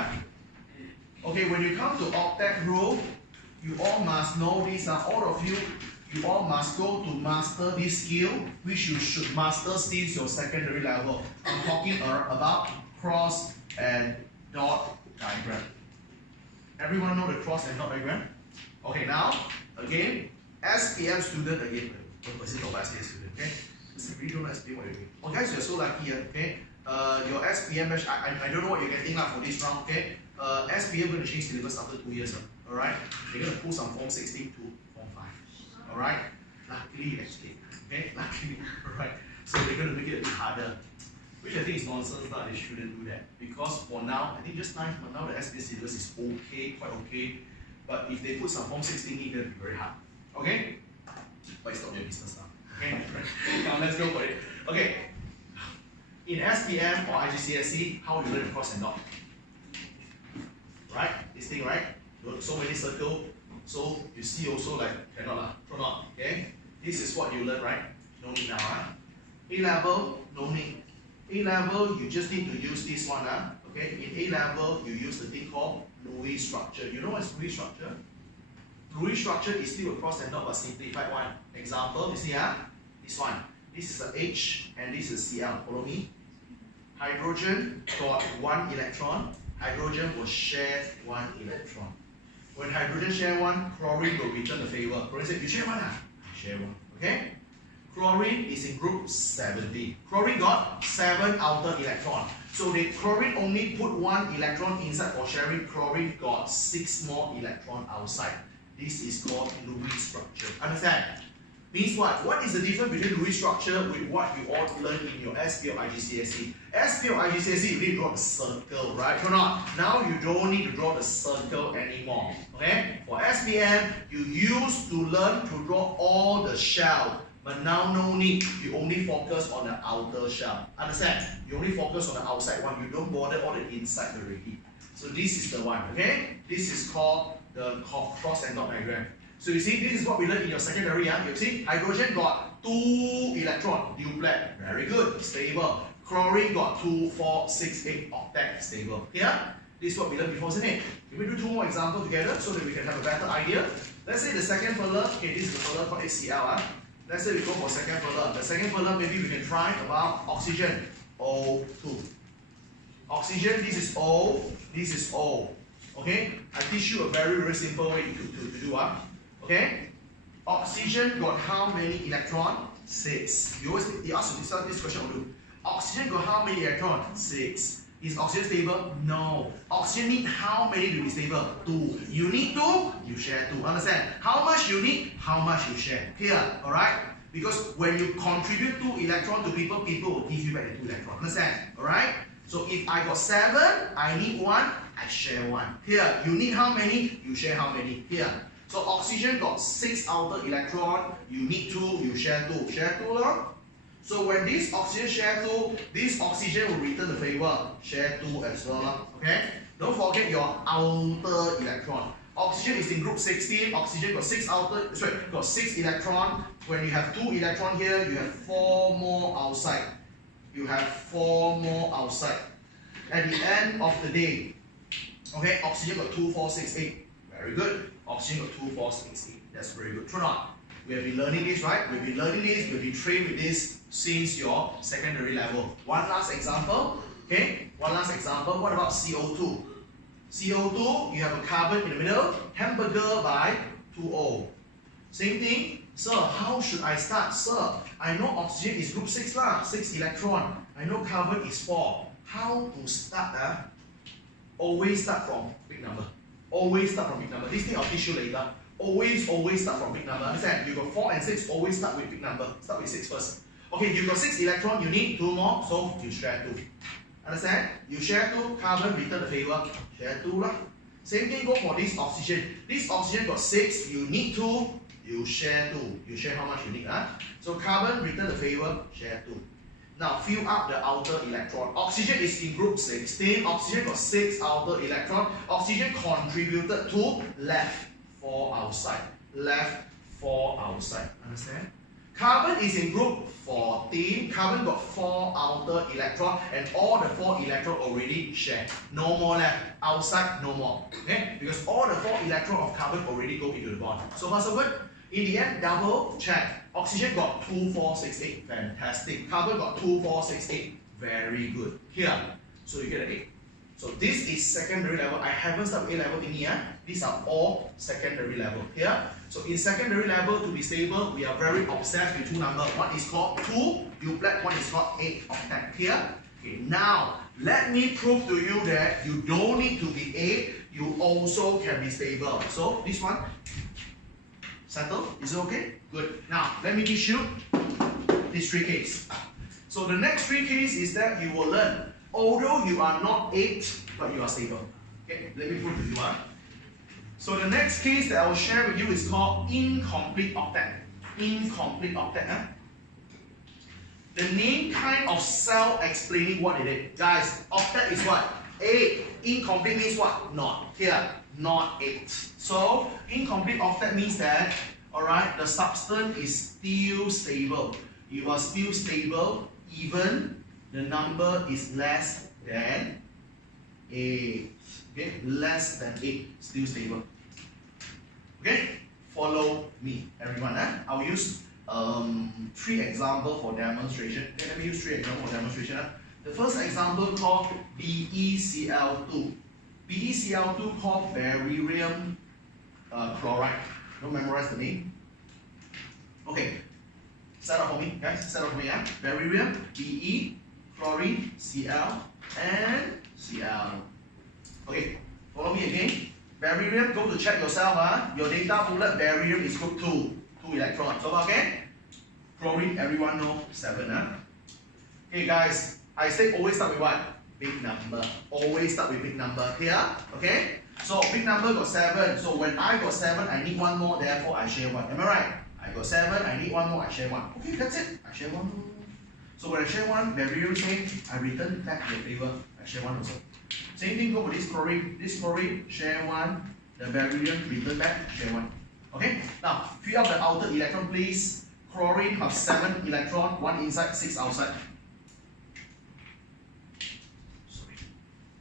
Okay, when you come to octet rule, you all must know this. All of you, you all must go to master this skill, which you should master since your secondary level. I'm talking about cross and dot diagram. Everyone know the cross and dot diagram? Okay, now, again, SPM student again. Okay? We don't know SPM what you're doing. Oh guys, you're so lucky, okay? Your SPM batch, I don't know what you're getting for this round, okay? SPM going to change syllabus after 2 years, alright? They're going to pull some Form 16 to Form 5, alright? Luckily, actually. Okay, luckily, right? So they're going to make it a bit harder, which I think is nonsense that they shouldn't do that. Because for now, I think just nice, but now the SBS syllabus is okay, quite okay. But if they put some Form 16 in, it'll be very hard. Okay? But it's not your business now. Okay? Now let's go for it. Okay. In SPM or IGCSE, how you learn the cross and dot? Right? This thing, right? So many circles. So you see also like cannot not. Okay? This is what you learn, right? No need now. A level, no need. A level, you just need to use this one. Okay? In A level, you use the thing called Louis structure. You know what's Louis structure? Louis structure is still a cross and dot but simplified one. Example, you see this one. This is a H and this is Cl. Follow me. Hydrogen got 1 electron. Hydrogen will share 1 electron. When hydrogen share 1, chlorine will return the favor. Chlorine said, you share 1 I share 1. Okay? Chlorine is in group 70. Chlorine got 7 outer electron. So the chlorine only put 1 electron inside for sharing. Chlorine got 6 more electron outside. This is called Louis structure. Understand? Means what? What is the difference between Louis structure with what you all learned in your SP or IGCSE? SP or IGCSE, you need to draw the circle, right? Or not? Now you don't need to draw the circle anymore. Okay? For SPM, you used to learn to draw all the shell. But now no need. You only focus on the outer shell. Understand? You only focus on the outside one. You don't bother all the inside already. So this is the one. Okay? This is called the cross and dot diagram. So you see, this is what we learned in your secondary. You see, hydrogen got 2 electron, duplet, very good, stable. Chlorine got 2, 4, 6, 8, octet, stable. Here, this is what we learned before, isn't it? Can we do 2 more examples together so that we can have a better idea? Let's say the second furler, okay, this is the furler called HCl. Let's say we go for second furler. The second furler, maybe we can try about oxygen, O2. Oxygen, this is O, this is O. Okay, I teach you a very simple way to do. Okay, oxygen got how many electrons? 6. You ask this question will do. Oxygen got how many electrons? 6. Is oxygen stable? No. Oxygen need how many to be stable? 2. You need 2, you share 2. Understand? How much you need, how much you share. Clear? Alright? Because when you contribute 2 electrons to people, people will give you back the 2 electrons. Understand? Alright? So if I got 7, I need 1, I share 1. Here, you need how many, you share how many. Here. So oxygen got 6 outer electron, you need 2, you share 2. Share 2 lor. So when this oxygen share 2, this oxygen will return the favor. Share 2 as well. Okay? Don't forget your outer electron. Oxygen is in group 16, oxygen got 6 outer, sorry, got 6 electron. When you have 2 electron here, you have 4 more outside. You have 4 more outside. At the end of the day, okay, oxygen got 2, 4, 6, 8. Very good. Oxygen got 2, 4, 6, 8. That's very good. True or not? We have been learning this, right? We've been learning this, we've been trained with this since your secondary level. One last example. Okay? One last example. What about CO2? CO2, you have a carbon in the middle, hamburger by 2O. Same thing. Sir, how should I start? Sir, I know oxygen is group 6 lah, 6 electron. I know carbon is 4. How to start? Always start from big number. Always start from big number. This thing I'll teach you later. Always start from big number. Understand? You got 4 and 6, always start with big number. Start with 6 first. Okay, you got 6 electron, you need 2 more, so you share 2. Understand? You share 2, carbon return the favor. Share 2 lah. Same thing go for this oxygen. This oxygen got 6, you need 2, you share 2. You share how much you need. So carbon return the favor, share 2. Now fill up the outer electron. Oxygen is in group 16. Oxygen got 6 outer electron. Oxygen contributed 2, left 4 outside. Left 4 outside. Understand? Carbon is in group 14. Carbon got 4 outer electron and all the 4 electron already shared. No more left. Outside, no more. Okay? Because all the 4 electron of carbon already go into the bond. So far so good? In the end, double check. Oxygen got 2, 4, 6, 8. Fantastic. Carbon got 2, 4, 6, 8. Very good. Here. So you get an 8. So this is secondary level. I haven't started with A level in here. These are all secondary level. Here. So in secondary level, to be stable, we are very obsessed with 2 numbers. One is called 2 duplet, one is called 8 octet. Here. Okay, now let me prove to you that you don't need to be 8, you also can be stable. So this one, Settle? Is it okay? Good. Now, let me teach you these three cases. So the next three cases is that you will learn, although you are not 8, but you are stable. Okay, let me prove to you one. So the next case that I will share with you is called incomplete octet. Incomplete octet. Huh? The name kind of self-explaining what it is. Guys, octet is what? 8. Incomplete means what? Not. Here, not 8. So, incomplete octet means that, alright, the substance is still stable. You are still stable even the number is less than 8. Okay, less than 8, still stable. Okay, follow me, everyone. I will use 3 examples for demonstration. Okay, let me use 3 examples for demonstration. The first example called BeCl2. BeCl2 called barium chloride. Don't memorize the name. Okay, set up for me, guys. Set up for me. Barium, Be, chlorine, Cl, and Cl. Okay, follow me again. Barium, go to check yourself. Your data booklet, barium is group 2. 2 electrons. So, okay? Chlorine, everyone know 7. Okay, guys, I say always start with what? Big number. Always start with big number. Here, okay? So, big number got 7. So, when I got 7, I need 1 more, therefore I share 1. Am I right? I got 7, I need 1 more, I share 1. Okay, that's it. I share 1 more. So, when I share 1, barium same, I return back your favor. I share 1 also. Same thing go for this chlorine. This chlorine, share 1. The barium, return back, share 1. Okay? Now, fill up the outer electron, please. Chlorine have 7 electrons, 1 inside, 6 outside. Sorry.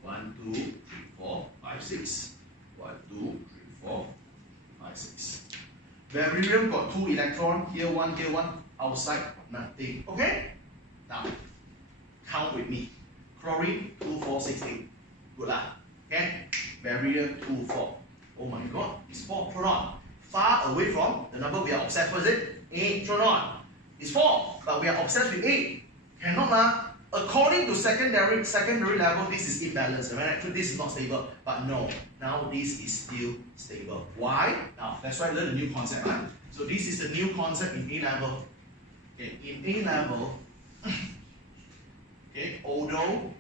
1, 2, 3, 4, 5, 6. 1, 2, 3, 4, 5, 6. Barium got 2 electrons, here 1, outside, nothing. Okay? Now, count with me. Chlorine, 2, 4, 6, 8. Good lah. Okay? Barium, 2, 4. Oh my god, it's 4 proton. Far away from the number we are obsessed with, is it? 8 proton. It's 4, but we are obsessed with 8. Cannot lah. According to secondary level, this is imbalanced. Right? So this is not stable. But no, now this is still stable. Why? Now that's why I learn a new concept. Huh? So this is the new concept in A level. Okay, in A level, okay, although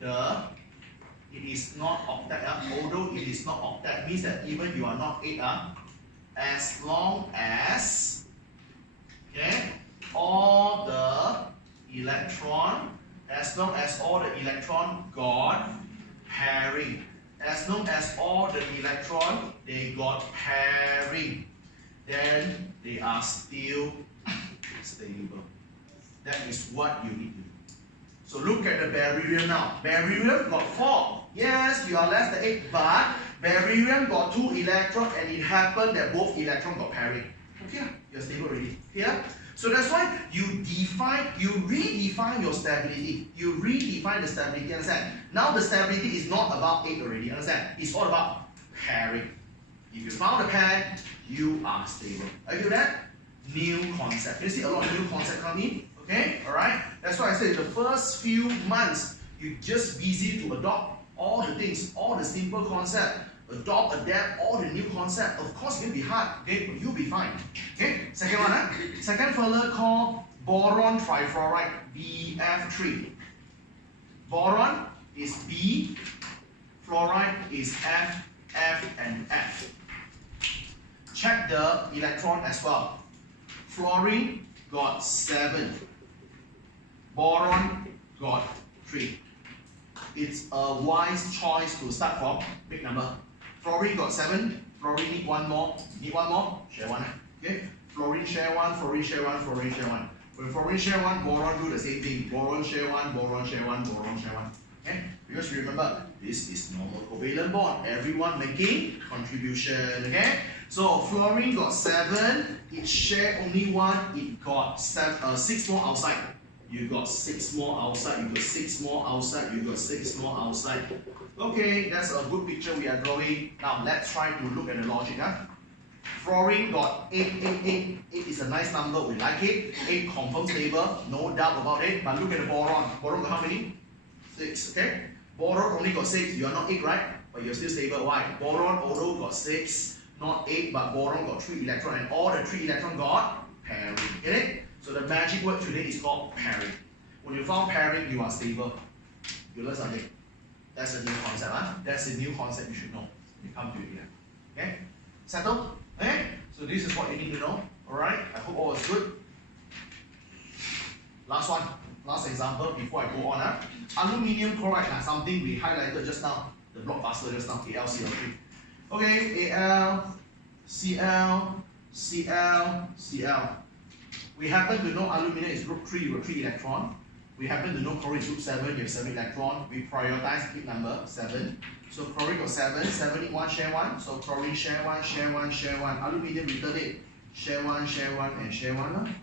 it is not octet, although it is not octet, means that even you are not 8, as long as, okay, all the electron, as long as all the electron got pairing, as long as all the electron they got pairing, then they are still stable. That is what you need to do. So look at the barium now. Barium got 4. Yes, you are less than 8, but barium got 2 electrons and it happened that both electrons got pairing. Okay, you're stable already. Here. So that's why you redefine your stability. You redefine the stability, understand? Now the stability is not about 8 already, understand? It's all about pairing. If you found a pair, you are stable. Are you that? New concept. You see a lot of new concept coming. Okay, alright? That's why I said the first few months, you're just busy to adopt all the things, all the simple concept. Adapt all the new concept. Of course, it will be hard, okay, but you'll be fine. Okay, second one, second fella called boron trifluoride, BF3. Boron is B, fluoride is F, F, and F. Check the electron as well. Fluorine got 7. Boron got 3. It's a wise choice to start from big number. Fluorine got 7. Fluorine need 1 more. Need 1 more? Share 1. Okay? Fluorine share 1, fluorine share 1, fluorine share 1. When fluorine share 1, boron do the same thing. Boron share 1, boron share 1, boron share 1. Okay? Because remember, this is normal covalent bond. Everyone making contribution. Okay? So fluorine got 7. It share only 1. It got 6 more outside. You got 6 more outside. You got 6 more outside. You got 6 more outside. Okay, that's a good picture we are drawing. Now let's try to look at the logic. Fluorine got 8, 8, 8. 8 is a nice number. We like it. 8 confirmed stable. No doubt about it. But look at the boron. Boron got how many? 6. Okay. Boron only got 6. You are not 8, right? But you're still stable. Why? Boron although got 6, not 8, but boron got 3 electrons, and all the 3 electrons got pairing. Get it? So the magic word today is called pairing. When you found pairing, you are stable. You learn something. That's a new concept. Huh? That's a new concept you should know. You come to it here. Okay? Settled? Okay? So this is what you need to know. Alright? I hope all is good. Last one. Last example before I go on. Aluminium chloride, something we highlighted just now. The blockbuster just now, AlCl3. Okay, Al, Cl, Cl, Cl. We happen to know aluminium is group 3 with 3 electrons. We happen to know chlorine is group 7, you have 7 electrons. We prioritize bit number 7. So chlorine got 7, 7 need 1, share 1. So chlorine share 1, share 1, share 1. Aluminium return it. Share 1, share 1, and share 1.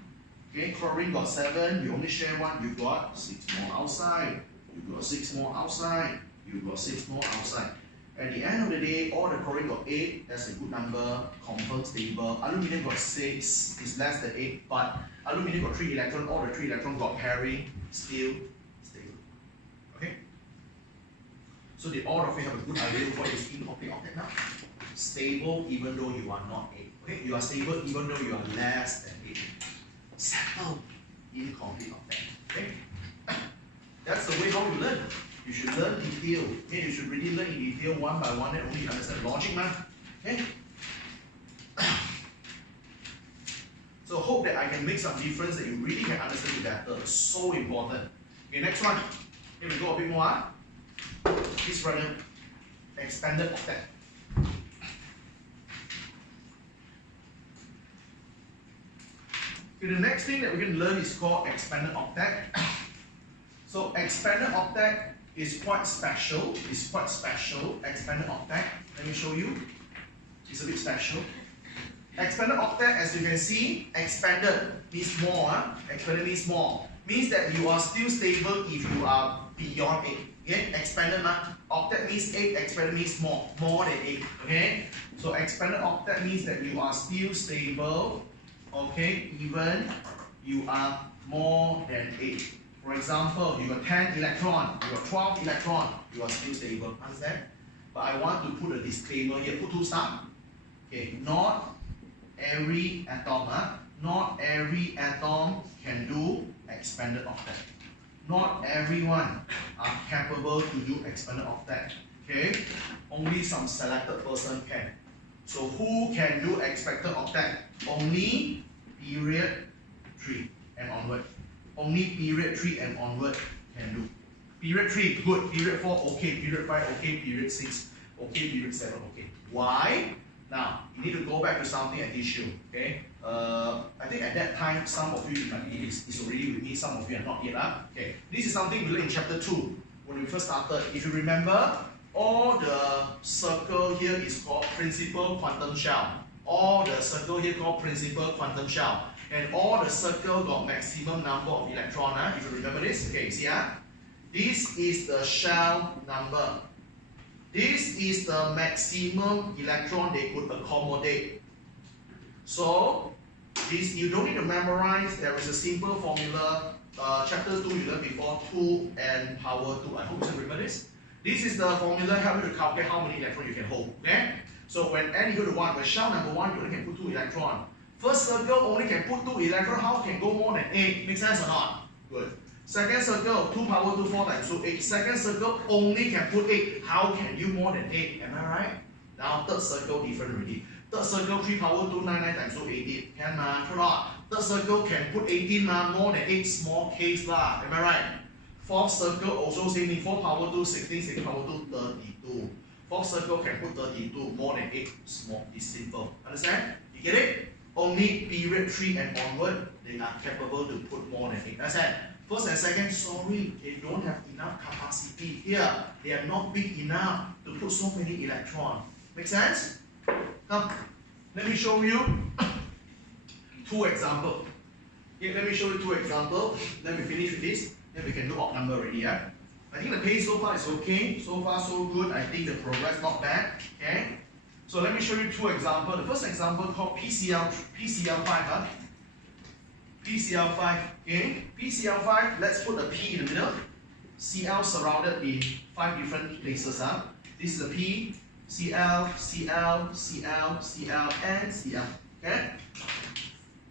Okay, chlorine got 7, you only share 1, you got 6 more outside. You got 6 more outside. You got 6 more outside. At the end of the day, all the chlorine got 8, that's a good number, confirmed stable. Aluminium got 6, is less than 8, but aluminium got 3 electrons, all the 3 electrons got pairing, still stable. Okay? So did all of you have a good idea of what is incomplete octet now? Stable even though you are not 8. Okay? You are stable even though you are less than 8. Settled incomplete octet. Okay? That's the way how you learn. You should learn detail. Okay? You should really learn in detail one by one and only understand logic. Okay? So hope that I can make some difference that you really can understand it better. It's so important. Okay, next one. Here we go a bit more. This right here. Expanded octet. Okay, the next thing that we're going to learn is called expanded octet. So expanded octet is quite special. It's quite special. Expanded octet. Let me show you. It's a bit special. Expanded octet, as you can see, expanded means more. Expanded means more. Means that you are still stable if you are beyond 8. Okay? Expanded octet means 8. Expanded means more. More than 8. Okay? So expanded octet means that you are still stable. Okay? Even you are more than 8. For example, you got 10 electron, you got 12 electron, you are still stable. Understand? But I want to put a disclaimer here. Put 2 stars. Okay, not every atom, not every atom can do expanded octet. Not everyone are capable to do expanded octet. Okay? Only some selected person can. So who can do expanded octet? Only period 3 and onward. Only period 3 and onward can do. Period 3, good. Period 4, okay. Period 5, okay. Period 6, okay. Period 7, okay. Why? Now, you need to go back to something I teach you. Okay? I think at that time, some of you is already with me, some of you are not yet. Okay. This is something we learned in chapter 2 when we first started. If you remember, all the circle here is called principal quantum shell. All the circle here called principal quantum shell. And all the circle got maximum number of electrons. If you remember this, okay, see this is the shell number. This is the maximum electron they could accommodate. So this you don't need to memorize. There is a simple formula. Chapter 2 you learned before, 2n power 2. I hope you remember this. This is the formula help you to calculate how many electrons you can hold. Okay? So when n equal to 1, when shell number 1 you only can put 2 electrons. First circle only can put 2 electrons, how can go more than 8? Make sense or not? Good. Second circle, 2 power 2, 4 times 2, 8. Second circle only can put 8. How can you more than 8? Am I right? Now third circle different already. Third circle, 3 power 2, 9, 9 times 2, 18. Can not? Third circle can put 18 more than 8 small case lah. Am I right? Fourth circle also same thing. 4 power 2, 16, 6 power 2, 32. Fourth circle can put 32, more than 8 small. It's simple. Understand? You get it? Only period 3 and onward, they are capable to put more than 8. Understand? First and second, sorry, they don't have enough capacity here. They are not big enough to put so many electrons. Make sense? Come, let me show you 2 examples. Okay, let me show you 2 examples. Let me finish with this. Then we can do odd number already. I think the pace so far is okay. So far so good. I think the progress not bad. Okay. So let me show you 2 examples. The first example called PCl5. PCl5. Okay. PCl5. Let's put a P in the middle. Cl surrounded in 5 different places. This is a P. Cl, Cl, Cl, Cl, and Cl. Okay?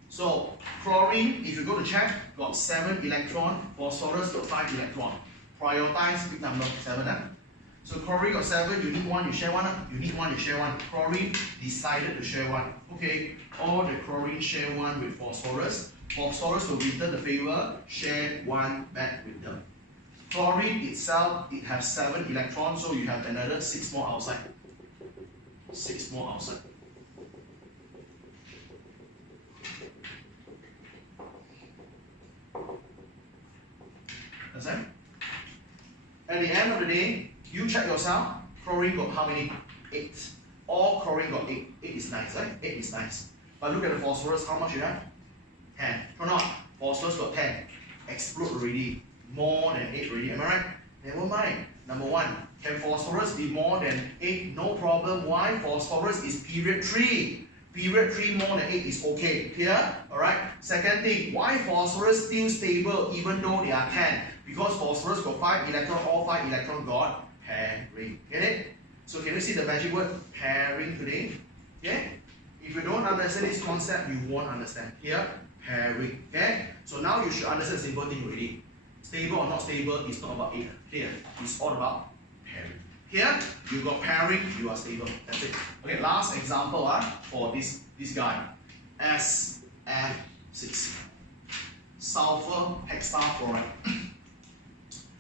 So chlorine, if you go to check, got 7 electron, phosphorus got 5 electron. Prioritize big number, 7. So chlorine got 7, you need 1, you share 1. You need 1, you share 1. Chlorine decided to share 1. Okay, all the chlorine share 1 with phosphorus. Phosphorus will return the favor, share 1 back with them. Chlorine itself, it has 7 electrons, so you have another 6 more outside. 6 more outside. That's it. At the end of the day, you check yourself. Chlorine got how many? 8. All chlorine got 8. 8 is nice, right? 8 is nice. But look at the phosphorus, how much you have? 10. No, not. Phosphorus got 10. Explode already. More than 8 already. Am I right? Never mind. Number 1. Can phosphorus be more than 8? No problem. Why? Phosphorus is period 3. Period 3 more than 8 is okay. Clear? Alright. Second thing, why phosphorus still stable even though they are 10? Because phosphorus got 5 electrons, all 5 electrons got pairing. Get it? So can you see the magic word pairing today? Okay? If you don't understand this concept, you won't understand. Here, pairing. Okay? So now you should understand the simple thing already. Stable or not stable is not about 8. Clear? It's all about pairing. Here, you got pairing, you are stable. That's it. Okay, last example for this guy. SF6. Sulfur hexafluoride.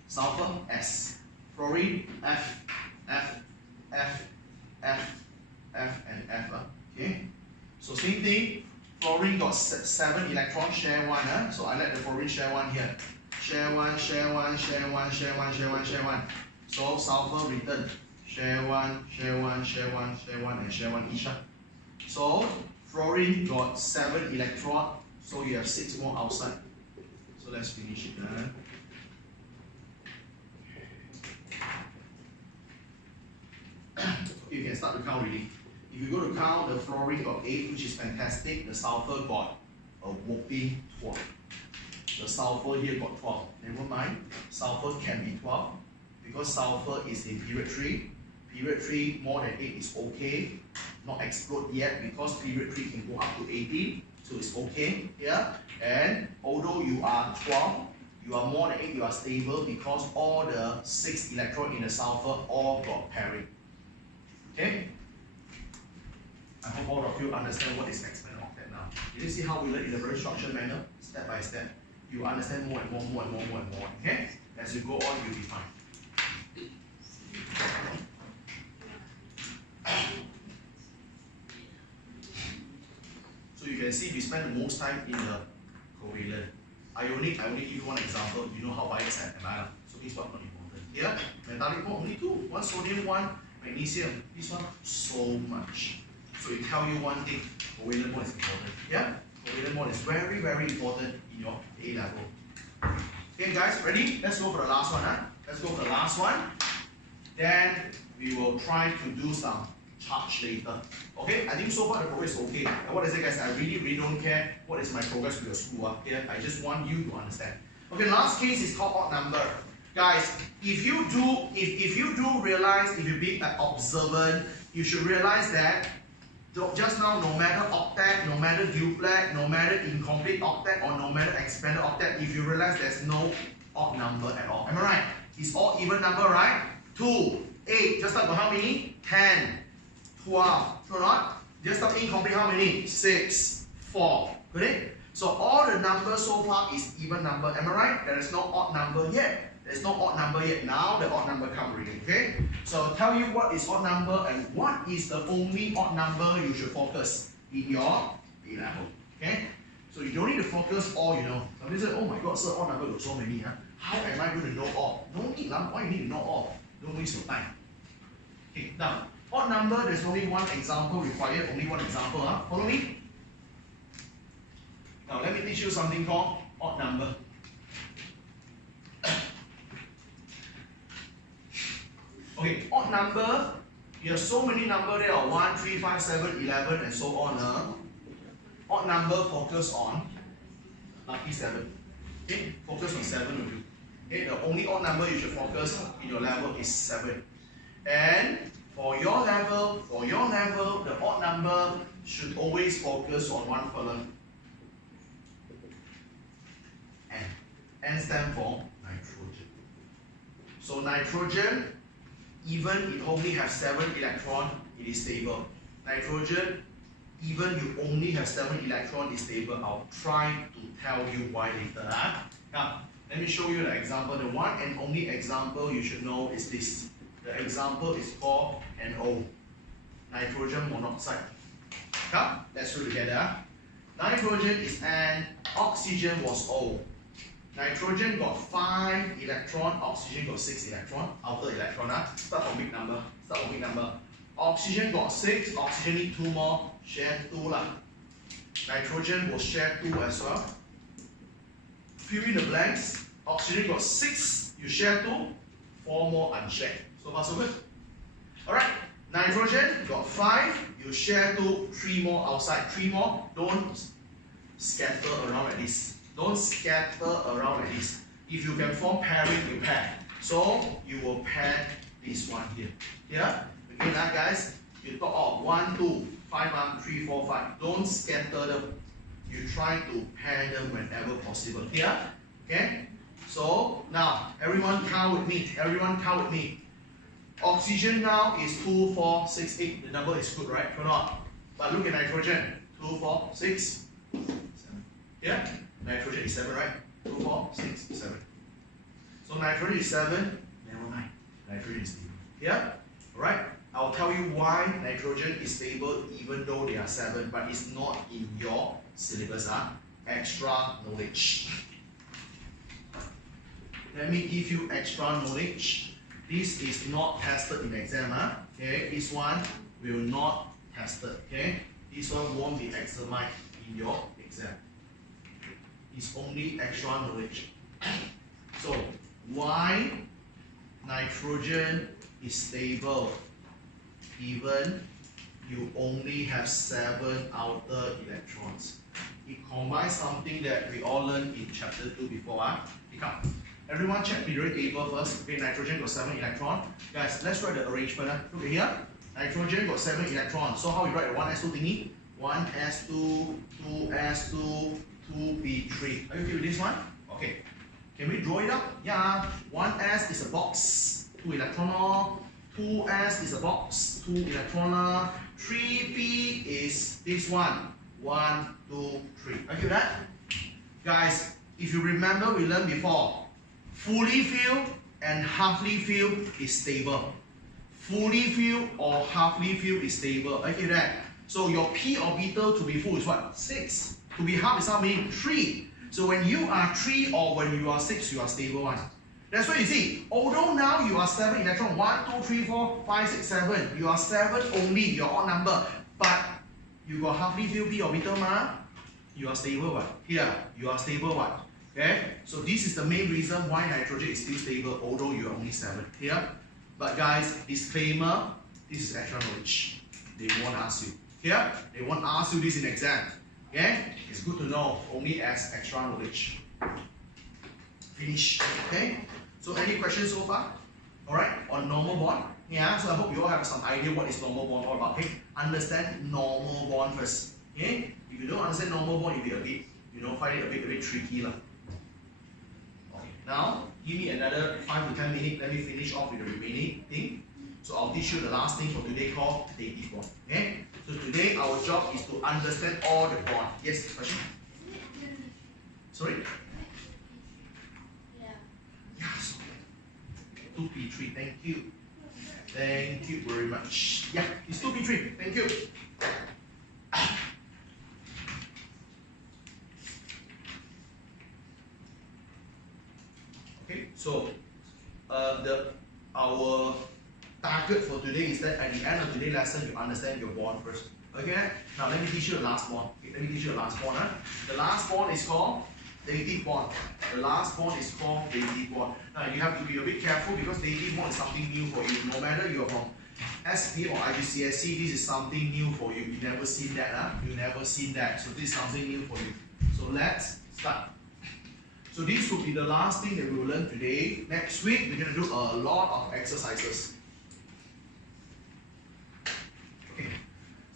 Sulfur S. Fluorine F, F, F, F, F, and F. Okay? So same thing. Fluorine got 7 electrons, share 1. So I let the fluorine share 1 here. Share 1, share 1, share 1, share 1, share 1, share 1. So sulfur return. Share 1, share 1, share 1, share 1, and share 1 each. So fluorine got 7 electrons. So you have 6 more outside. So let's finish it. You can start to count really. If you go to count, the fluorine got 8, which is fantastic. The sulfur got a whopping 12. The sulfur here got 12. Never mind. Sulfur can be 12 because sulfur is in period 3. Period 3 more than 8 is okay. Not explode yet because period 3 can go up to 18. So it's okay here. And although you are 12, you are more than 8, you are stable because all the 6 electrons in the sulfur all got pairing. Okay? I hope all of you understand what is expanded octet now. You see how we learn in a very structured manner, step by step. You understand more and more, more and more, more and more. Okay? As you go on, you'll be fine. So you can see we spend the most time in the covalent. Ionic, I only give you one example. You know how bias and ion. So this one not important. Yeah? Metallic bond only 2. 1 sodium, 1 magnesium. This one so much. So it tell you one thing, covalent bond is important. Yeah? Covalent bond is very, very important in your A level. Okay guys, ready? Let's go for the last one. Let's go for the last one. Then we will try to do some charge later. Okay? I think so far the progress is okay. And what I say guys, I really don't care what is my progress with your school up here. I just want you to understand. Okay, last case is called odd number. Guys, if you do realize, if you be observant, you should realize that just now, no matter octet, no matter duplex, no matter incomplete octet, or no matter expanded octet, if you realize there's no odd number at all. Am I right? It's all even number, right? 2, 8, just like how many? 10, 12, true or not? Just like incomplete, how many? 6, 4. Good? So all the numbers so far is even number. Am I right? There is no odd number yet. There's no odd number yet. Now the odd number come already. Okay? So I'll tell you what is odd number and what is the only odd number you should focus in your A level. Okay? So you don't need to focus all, you know. Somebody said, oh my god, sir, odd number got so many. How am I going to know all? No need, why you need to know all? Don't waste your time. Okay, now, odd number, there's only one example required, only one example. Follow me? Now let me teach you something called odd number. Okay, odd number, you have so many numbers there, 1, 3, 5, 7, 11, and so on. Odd number focus on lucky 7. Okay, focus on 7 will do. Okay, the only odd number you should focus in your level is 7. And For your level, the odd number should always focus on one column. N. N stands for nitrogen. So nitrogen, even it only has 7 electrons, it is stable. Nitrogen, even you only have 7 electrons, it's stable. I'll try to tell you why later. Now, let me show you the example. The one and only example you should know is this. The example is called NO, nitrogen monoxide. Come, let's do it together. Nitrogen is N, oxygen was O. Nitrogen got 5 electrons, oxygen got 6 electrons, outer electron. Start from big number. Oxygen got 6, oxygen need 2 more, share 2 lah. Nitrogen will share 2 as well. Fill in the blanks. Oxygen got 6, you share 2, 4 more unshared. So far so good. Alright, nitrogen got 5, you share 2, 3 more outside, 3 more. Don't scatter around like this. Don't scatter around like this. If you can form pairing, you pair. So you will pair this one here. Yeah? Again, guys, you talk of 1, 2, 5, 1, 3, 4, 5. Don't scatter them. You try to pair them whenever possible. Yeah? Okay? So now, everyone count with me. Oxygen now is 2, 4, 6, 8. The number is good, right? Or not? But look at nitrogen. 2, 4, 6, 7. Yeah? Nitrogen is 7, right? 2, 4, 6, 7. So nitrogen is 7. Never mind. Nitrogen is stable. Yeah? Alright? I'll tell you why nitrogen is stable even though they are 7, but it's not in your syllabus. Extra knowledge. Let me give you extra knowledge. This is not tested in exam. Okay? This one will not tested. Okay? This one won't be examined in your exam. It's only extra knowledge. So, why nitrogen is stable even you only have 7 outer electrons? It combines something that we all learned in chapter 2 before. Everyone check periodic table first. Okay, nitrogen got 7 electrons. Guys, let's write the arrangement. Look at here. Nitrogen got 7 electrons. So how we write the 1s2 thingy? 1s2, 2s2, 2p3. Are you okay with this one? Okay. Can we draw it up? Yeah. 1s is a box, 2 electron. 2s is a box, 2 electron. 3p is this one. 1, 2, 3. Okay with that? Guys, if you remember, we learned before. Fully filled and halfly filled is stable. Fully filled or halfly filled is stable. Okay, that. So your p orbital to be full is what? 6. To be half is how many? 3. So when you are 3 or when you are 6, you are stable one. That's why you see, although now you are 7 electron, 1, 2, 3, 4, 5, 6, 7. You are 7 only, your odd number. But you got halfly filled p orbital, you are stable one. Here, you are stable one. Okay, so this is the main reason why nitrogen is still stable, although you are only 7 here. But guys, disclaimer, this is extra knowledge. They won't ask you. Here, they won't ask you this in exam. Okay, it's good to know, only as extra knowledge. Finish. Okay, so any questions so far? Alright, on normal bond. Yeah, so I hope you all have some idea what is normal bond all about. Okay, understand normal bond first. Okay, if you don't understand normal bond, you'll be a bit, find it a bit tricky lah. Now, give me another 5 to 10 minutes. Let me finish off with the remaining thing. So I'll teach you the last thing for today called dative bond. Okay? So today our job is to understand all the bond. Yes, question? Sorry? Yeah, so 2p3. Thank you. Thank you very much. Yeah, it's 2p3. Thank you. Okay, so our target for today is that at the end of today's lesson, you understand your bond first. Okay, now let me teach you the last bond. Okay, let me teach you the last bond. The last bond is called dative bond. The last bond is called dative bond. Now you have to be a bit careful because dative bond is something new for you. No matter you're from SP or IGCSE, this is something new for you. You never seen that, You never seen that. So this is something new for you. So let's start. So this will be the last thing that we will learn today. Next week, we're going to do a lot of exercises.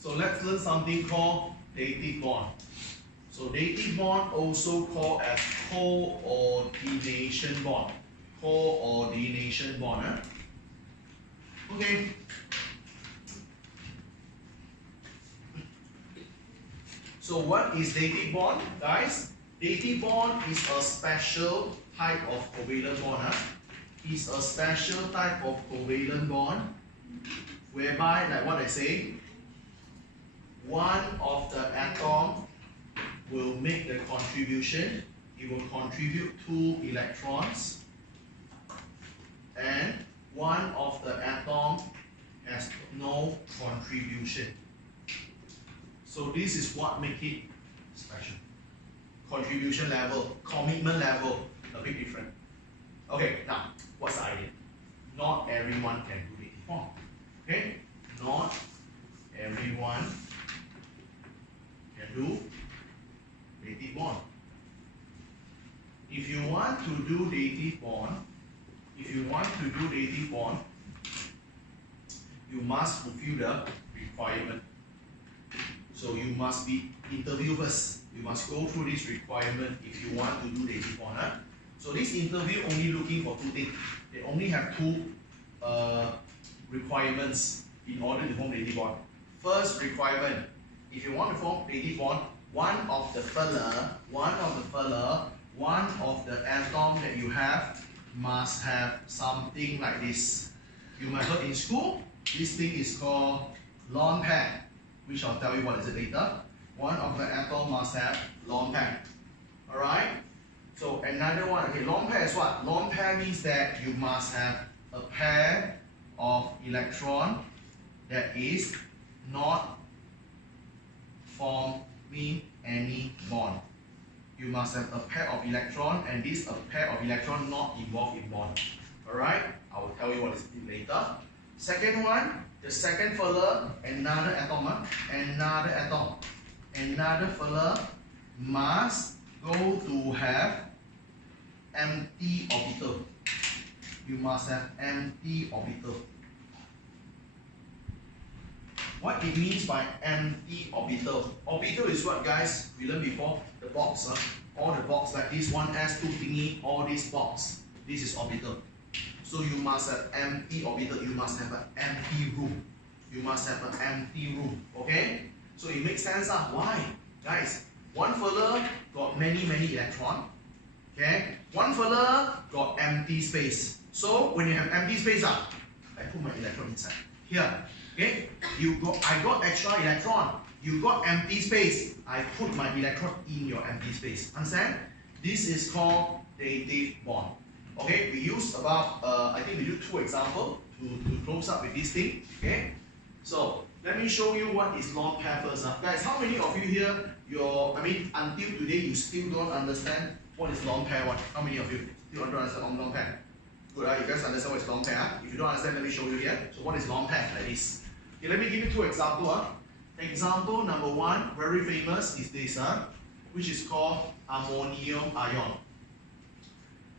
So let's learn something called dative bond. So dative bond also called as coordination bond. Coordination bond. Okay. So what is dative bond, guys? Dative bond is a special type of covalent bond. It's a special type of covalent bond whereby, like what I say, one of the atom will make the contribution. It will contribute 2 electrons, and one of the atom has no contribution. So this is what makes it special. Contribution level, commitment level, a bit different. Okay, now what's the idea? Not everyone can do dative bond. Okay, not everyone can do dative bond. If you want to do dative bond, you must fulfill the requirement. So you must be interviewed first. You must go through this requirement if you want to do dative bond. So this interview only looking for 2 things. They only have 2 requirements in order to form dative bond. First requirement, if you want to form dative bond, one of the atom that you have must have something like this. You might heard in school, this thing is called lone pair, which I'll tell you what is it later. One of the atom must have lone pair. Alright? So another one, okay, lone pair is what? Lone pair means that you must have a pair of electron that is not forming any bond. You must have a pair of electron, and this a pair of electron not involved in bond. Alright? I will tell you what is it later. Second one, the second fella, another atom. Another fella must go to have empty orbital. You must have empty orbital. What it means by empty orbital? Orbital is what, guys? We learned before, the box. All the box like this, 1s2 thingy, all this box. This is orbital. So you must have empty orbital. You must have an empty room. You must have an empty room. Okay? So it makes sense. Why? Guys, one fella got many electrons. Okay? One fella got empty space. So when you have empty space, I put my electron inside. Here. Okay? I got extra electron. You got empty space. I put my electron in your empty space. Understand? This is called dative bond. Okay? We use about, I think we do 2 examples to close up with this thing. Okay? So let me show you what is lone pair first. Guys, how many of you here, until today you still don't understand what is lone pair? How many of you still don't understand lone pair? Good, you guys understand what is lone pair? If you don't understand, let me show you here. So what is lone pair? Like this. Okay, let me give you 2 examples. Example number 1, very famous, is this, which is called ammonium ion.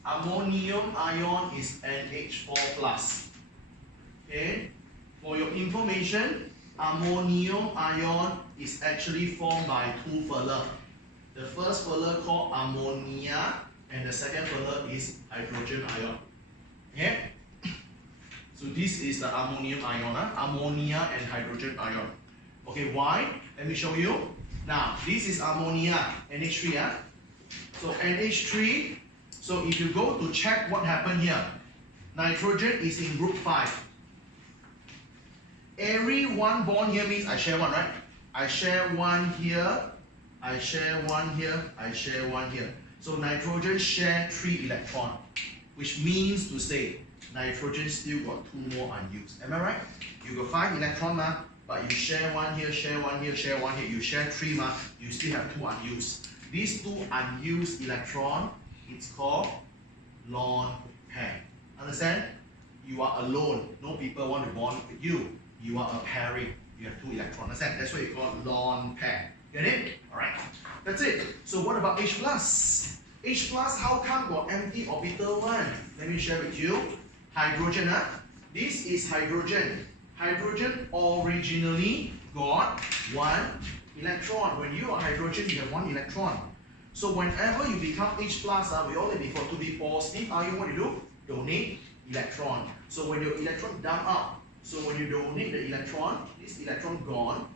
Ammonium ion is NH4+. Okay? For your information, ammonium ion is actually formed by 2 fella. The first fella called ammonia, and the second fella is hydrogen ion. Okay? So this is the ammonium ion, ammonia and hydrogen ion. Okay, why? Let me show you. Now, this is ammonia, NH3. So NH3, so if you go to check what happened here, nitrogen is in group 5. Every 1 bond here means I share 1, right? I share 1 here, I share 1 here, I share 1 here. So nitrogen share 3 electrons, which means to say nitrogen still got 2 more unused. Am I right? You got 5 electrons, but you share 1 here, share 1 here, share 1 here. You share 3, you still have 2 unused. These 2 unused electrons, it's called lone pair. Understand? You are alone. No people want to bond with you. You are a pairing. You have 2 electrons. Understand? That's why you call lone pair. Get it? Alright. That's it. So what about H+? H+, how come got empty orbital 1? Let me share with you. Hydrogen. This is hydrogen. Hydrogen originally got one electron. When you are hydrogen, you have one electron. So whenever you become H plus, we already before to be positive ion, what you do? Donate electron. So when your electron dump out, so when you donate the electron, this electron gone.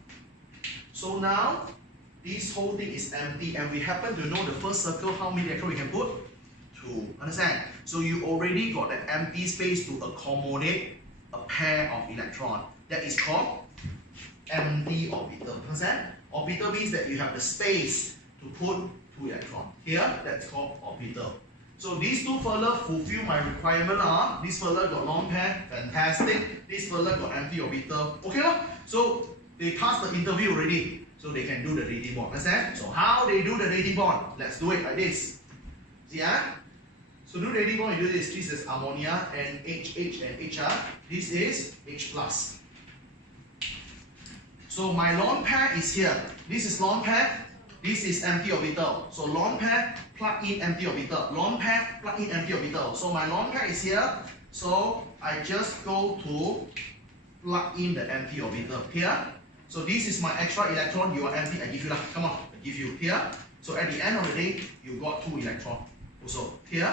So now this whole thing is empty, and we happen to know the first circle how many electrons we can put? 2. Understand? So you already got an empty space to accommodate a pair of electrons. That is called empty orbital. Understand? Orbital means that you have the space to put 2 electrons. Here, that's called orbital. So these two fella fulfill my requirement. This fella got lone pair, fantastic. This fella got empty orbital. Okay, so they passed the interview already. So they can do the dating bond. Understand? So how they do the dating bond? Let's do it like this. See, so do dating bond, you do this. This is ammonia and H and HR. This is H plus. So my lone pair is here. This is lone pair. This is empty orbital. So lone pair, plug in empty orbital. Lone pair, plug in empty orbital. So my lone pair is here. So I just go to plug in the empty orbital here. So this is my extra electron. You are empty. I give you lah. Come on, I give you here. So at the end of the day, you got 2 electrons. Also here,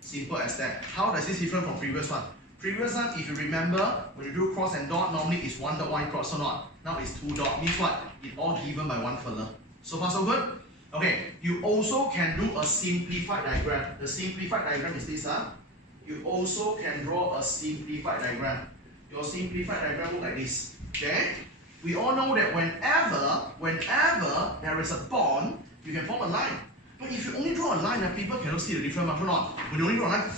simple as that. How does this different from previous one? Previous one, if you remember, when you do cross and dot, normally it's 1 dot, 1 cross or not. Now it's 2 dot. Means what? It all given by one fella. So far so good? Okay, you also can do a simplified diagram. The simplified diagram is this. You also can draw a simplified diagram. Your simplified diagram look like this. Okay? We all know that whenever there is a bond, you can form a line. But if you only draw a line, people cannot see the difference, or not. When you only draw a line,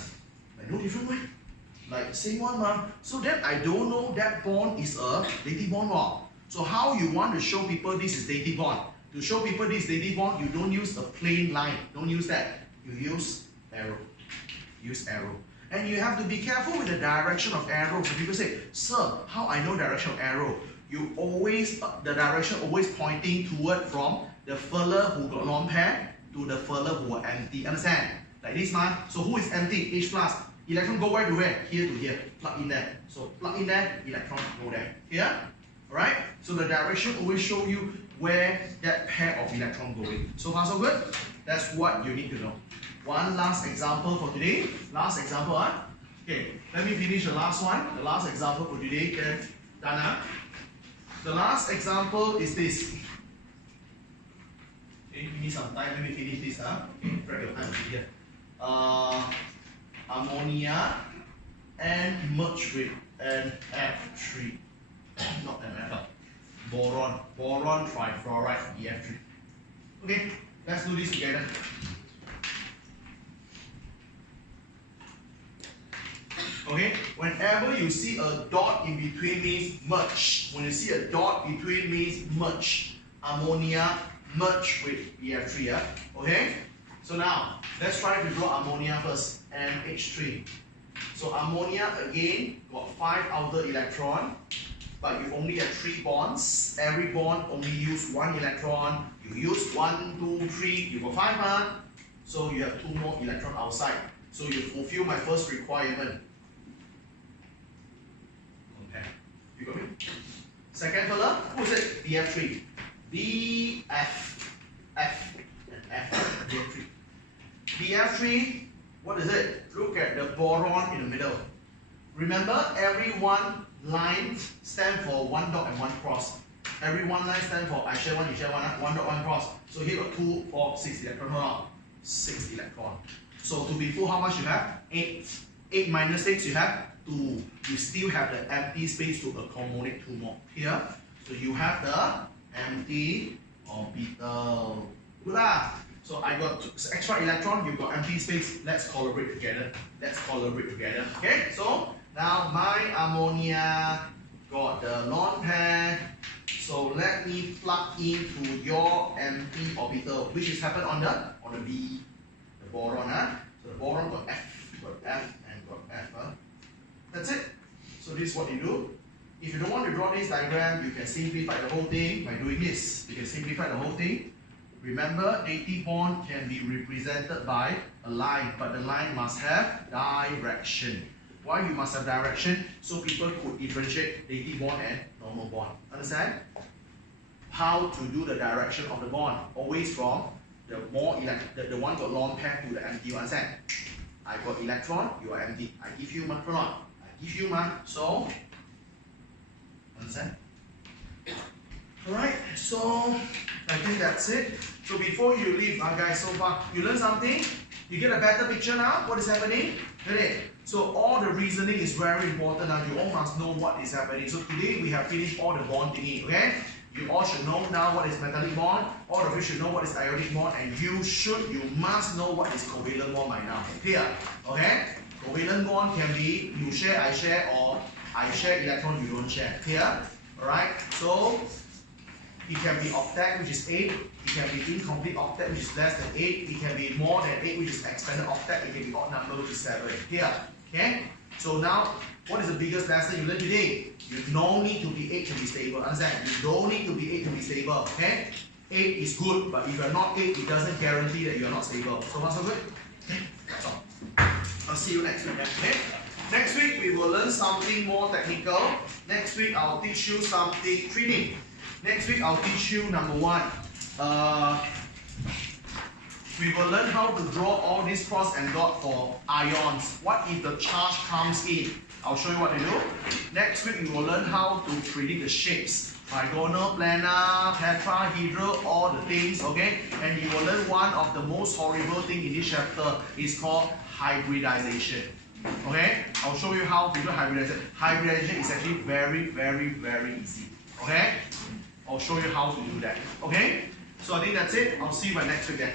like no different way. Like same one, so that I don't know that bond is a dating bond. So how you want to show people this is dating bond? To show people this dating bond, you don't use a plain line. Don't use that. You use arrow. Use arrow. And you have to be careful with the direction of arrow. So people say, sir, how I know direction of arrow? You always, the direction always pointing toward from the fella who got lone pair to the fella who are empty. Understand? Like this man. So who is empty? H plus. Electron go where to where? Here to here. Plug in there. So plug in there, electron go there. Here? Alright? So the direction always show you where that pair of electron going. So far so good? That's what you need to know. One last example for today. Last example. Okay, let me finish the last one. The last example for today. Okay, done. The last example is this. Okay, give me some time. Let me finish this. Okay, grab your time here. Ammonia and merge with NF3. Not NF. Boron trifluoride EF3. Okay, let's do this together. Okay, whenever you see a dot in between means merge. When you see a dot between means merge. Ammonia merge with EF3. Okay, so now let's try to draw ammonia first. NH3. So ammonia again got 5 outer electron, but you only have 3 bonds. Every bond only use 1 electron. You use 1, 2, 3. You got 5, so you have 2 more electron outside. So you fulfill my first requirement. Okay, you got me? Second fella, who is it? BF3. BF. F and F. BF3. BF3. What is it? Look at the boron in the middle. Remember, every one line stands for 1 dot and 1 cross. Every one line stands for I share 1, you share 1, 1 dot, 1 cross. So here got 2, 4, 6 electron. Hold on. 6 electron. So to be full, how much you have? 8. 8 minus 6, you have 2. You still have the empty space to accommodate 2 more. Here, so you have the empty orbital. Good lah. So I got extra electron, you got empty space. Let's collaborate together. Let's collaborate together. Okay, so now my ammonia got the lone pair. So let me plug into your empty orbital, which is happened on the B, the boron. So the boron got F and got F. That's it. So this is what you do. If you don't want to draw this diagram, you can simplify the whole thing by doing this. You can simplify the whole thing. Remember, dating bond can be represented by a line, but the line must have direction. Why you must have direction? So people could differentiate dating bond and normal bond. Understand? how to do the direction of the bond. Always from the more the one got lone pair to the empty, you understand? I got electron, you are empty. I give you my proton. I give you my, so, understand? Alright, so I think that's it. So before you leave, guys, so far, you learn something? You get a better picture now? What is happening? Ready? So all the reasoning is very important now. You all must know what is happening. So today we have finished all the bond thingy, okay? You all should know now what is metallic bond. All of you should know what is ionic bond, and you must know what is covalent bond by now. Clear? Okay? Covalent bond can be you share, I share, or I share electron, you don't share. Clear? Alright? So it can be octet, which is 8. It can be incomplete octet, which is less than 8. It can be more than 8, which is expanded octet. It can be odd number, which is 7. Here, okay? So now, what is the biggest lesson you learned today? You don't need to be 8 to be stable. Understand? You don't need to be 8 to be stable. Okay? 8 is good, but if you're not 8, it doesn't guarantee that you're not stable. So far, so good? Okay, that's all. I'll see you next week. Okay? Next week, we will learn something more technical. Next week, I'll teach you something 3D. Next week, I'll teach you number 1. We will learn how to draw all these cross and dot for ions. What if the charge comes in? I'll show you what to do. Next week, we will learn how to predict the shapes. Trigonal, planar, tetrahedral, all the things, okay? And you will learn one of the most horrible thing in this chapter is called hybridization. Okay? I'll show you how to do hybridization. Hybridization is actually very, very, very easy. Okay? I'll show you how to do that. Okay? So I think that's it. I'll see you by next week then.